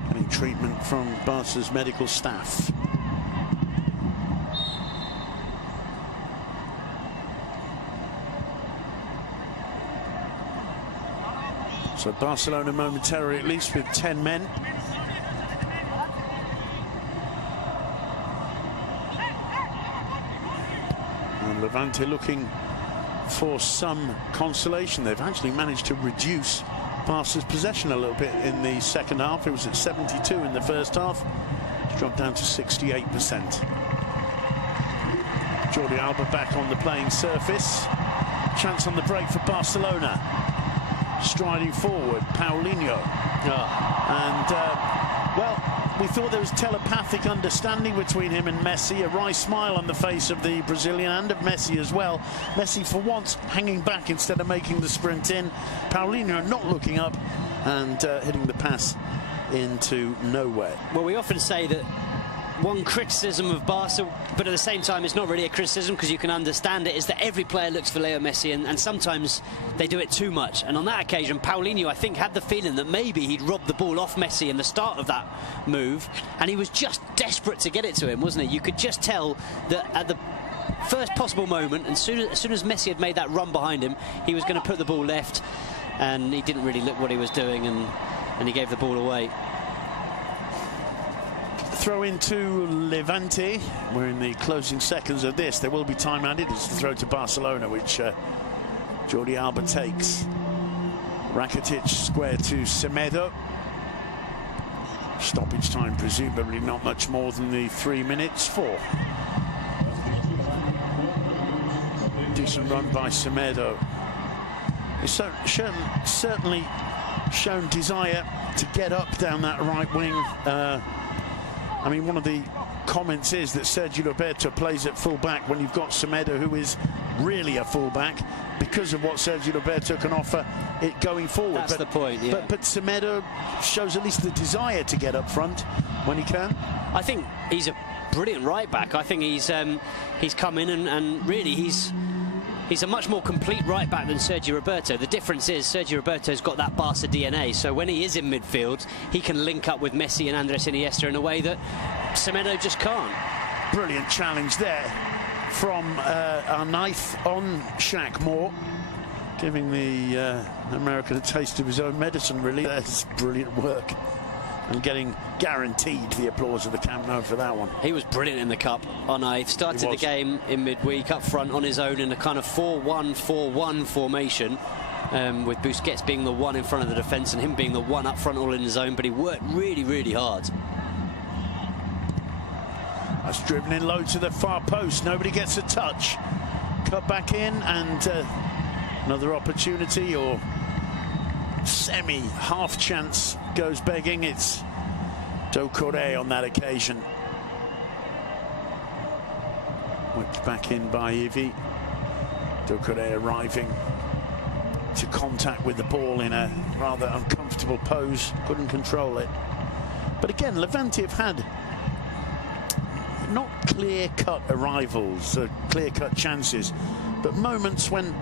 Getting treatment from Barca's medical staff. So Barcelona momentarily, at least, with 10 men. And Levante looking for some consolation. They've actually managed to reduce Barca's possession a little bit in the second half. It was at 72 in the first half. It's dropped down to 68%. Jordi Alba back on the playing surface. Chance on the break for Barcelona. Striding forward, Paulinho. And, well, we thought there was telepathic understanding between him and Messi. A wry smile on the face of the Brazilian and of Messi as well. Messi, for once, hanging back instead of making the sprint in. Paulinho not looking up and hitting the pass into nowhere. Well, we often say that one criticism of Barca, but at the same time it's not really a criticism because you can understand it, is that every player looks for Leo Messi, and sometimes they do it too much. And on that occasion, Paulinho, I think, had the feeling that maybe he'd robbed the ball off Messi in the start of that move, and he was just desperate to get it to him, wasn't he? You could just tell that at the first possible moment, and as soon as Messi had made that run behind him, he was going to put the ball left, and he didn't really look what he was doing, and he gave the ball away. Throw into Levante. We're in the closing seconds of this. There will be time added. It's the throw to Barcelona, which Jordi Alba takes. Rakitic square to Semedo. Stoppage time presumably not much more than the 3 minutes. 4. Decent run by Semedo. He's certainly shown desire to get up down that right wing. I mean, one of the comments is that Sergio Roberto plays at full-back when you've got Semedo, who is really a full-back, because of what Sergio Roberto can offer it going forward. That's the point, yeah. But Semedo shows at least the desire to get up front when he can. I think he's a brilliant right-back. I think he's come in and really he's a much more complete right-back than Sergio Roberto. The difference is Sergio Roberto's got that Barca DNA, so when he is in midfield, he can link up with Messi and Andres Iniesta in a way that Semedo just can't. Brilliant challenge there from Arnaiz on Shaq Moore. Giving the American a taste of his own medicine, really. That's brilliant work. And getting guaranteed the applause of the Camp Nou for that one. He was brilliant in the Cup. He started the game in midweek up front on his own in a kind of 4-1-4-1 formation, with Busquets being the one in front of the defence and him being the one up front all in his own, but he worked really, really hard. That's driven in low to the far post. Nobody gets a touch. Cut back in, and another opportunity or semi-half chance goes begging. It's Doucouré on that occasion. Whipped back in by Ivy. Doucouré arriving to contact with the ball in a rather uncomfortable pose. Couldn't control it. But again, Levante have had not clear-cut arrivals, clear-cut chances, but moments when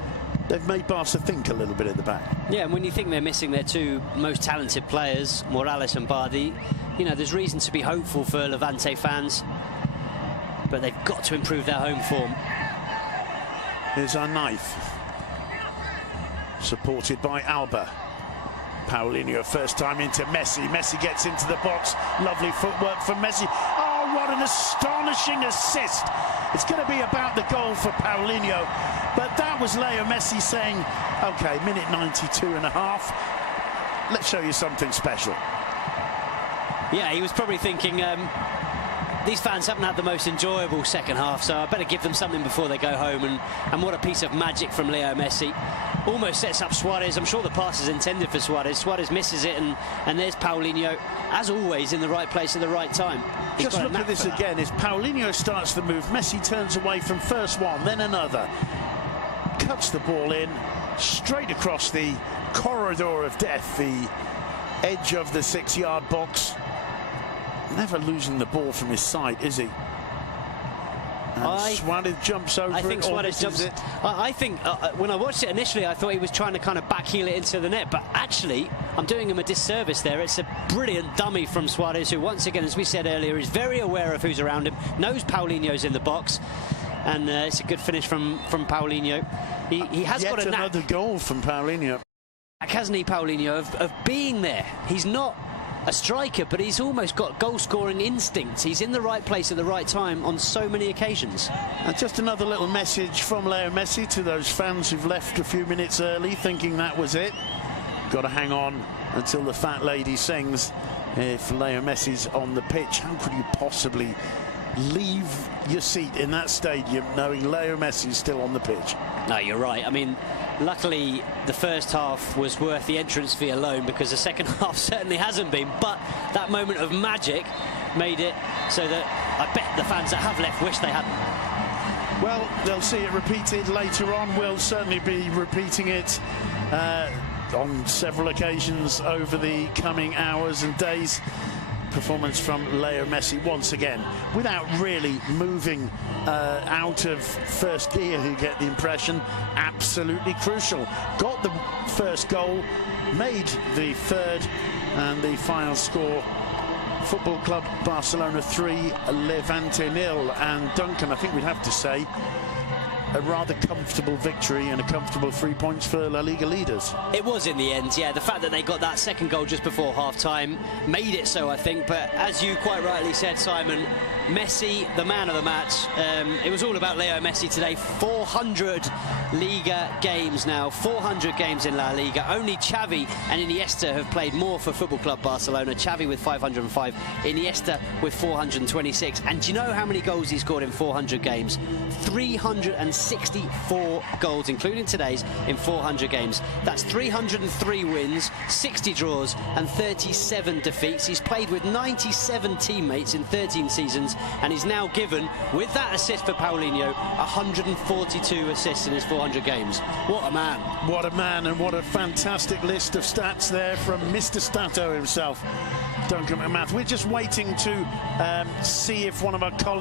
they've made Barca think a little bit at the back. Yeah, and when you think they're missing their two most talented players, Morales and Bardi, you know, there's reason to be hopeful for Levante fans, but they've got to improve their home form. Here's our knife, supported by Alba. Paulinho first time into Messi. Messi gets into the box. Lovely footwork from Messi. Oh, what an astonishing assist. It's going to be about the goal for Paulinho, but that was Leo Messi saying, OK, minute 92 and a half. Let's show you something special. Yeah, he was probably thinking, these fans haven't had the most enjoyable second half, so I better give them something before they go home. And what a piece of magic from Leo Messi. Almost sets up Suarez. I'm sure the pass is intended for Suarez. Suarez misses it, and there's Paulinho, as always, in the right place at the right time. Just look at this again. As Paulinho starts the move, Messi turns away from first one, then another. Cuts the ball in, straight across the corridor of death, the edge of the 6-yard box. Never losing the ball from his side, is he? Suarez jumps over I think Suarez jumps it. I think when I watched it initially, I thought he was trying to kind of backheel it into the net, but actually I'm doing him a disservice there. It's a brilliant dummy from Suarez, who once again, as we said earlier, is very aware of who's around him, knows Paulinho's in the box, and it's a good finish from Paulinho. He has got a knack. Another goal from Paulinho. Hasn't he, Paulinho, of being there? He's not a striker, but he's almost got goal-scoring instincts. He's in the right place at the right time on so many occasions. And just another little message from Leo Messi to those fans who've left a few minutes early thinking that was it. Got to hang on until the fat lady sings. If Leo Messi's on the pitch, how could you possibly leave your seat in that stadium knowing Leo Messi's still on the pitch? No, you're right. I mean, luckily the first half was worth the entrance fee alone, because the second half certainly hasn't been. But that moment of magic made it so that I bet the fans that have left wish they hadn't. Well, they'll see it repeated later on. We'll certainly be repeating it on several occasions over the coming hours and days. Performance from Leo Messi once again, without really moving out of first gear, you get the impression. Absolutely crucial. Got the first goal, made the third, and the final score: Football Club Barcelona 3, Levante 0. And Duncan, I think we'd have to say a rather comfortable victory and a comfortable 3 points for La Liga leaders. It was in the end, yeah. The fact that they got that second goal just before half-time made it so, I think. But as you quite rightly said, Simon, Messi, the man of the match. It was all about Leo Messi today. 400 Liga games now, 400 games in La Liga. Only Xavi and Iniesta have played more for Football Club Barcelona. Xavi with 505, Iniesta with 426. And do you know how many goals he scored in 400 games? 364 goals, including today's, in 400 games. That's 303 wins, 60 draws and 37 defeats. He's played with 97 teammates in 13 seasons, and he's now given, with that assist for Paulinho, 142 assists in his 400 games. What a man. What a man, and what a fantastic list of stats there from Mr. Stato himself, Duncan McMath. We're just waiting to see if one of our colleagues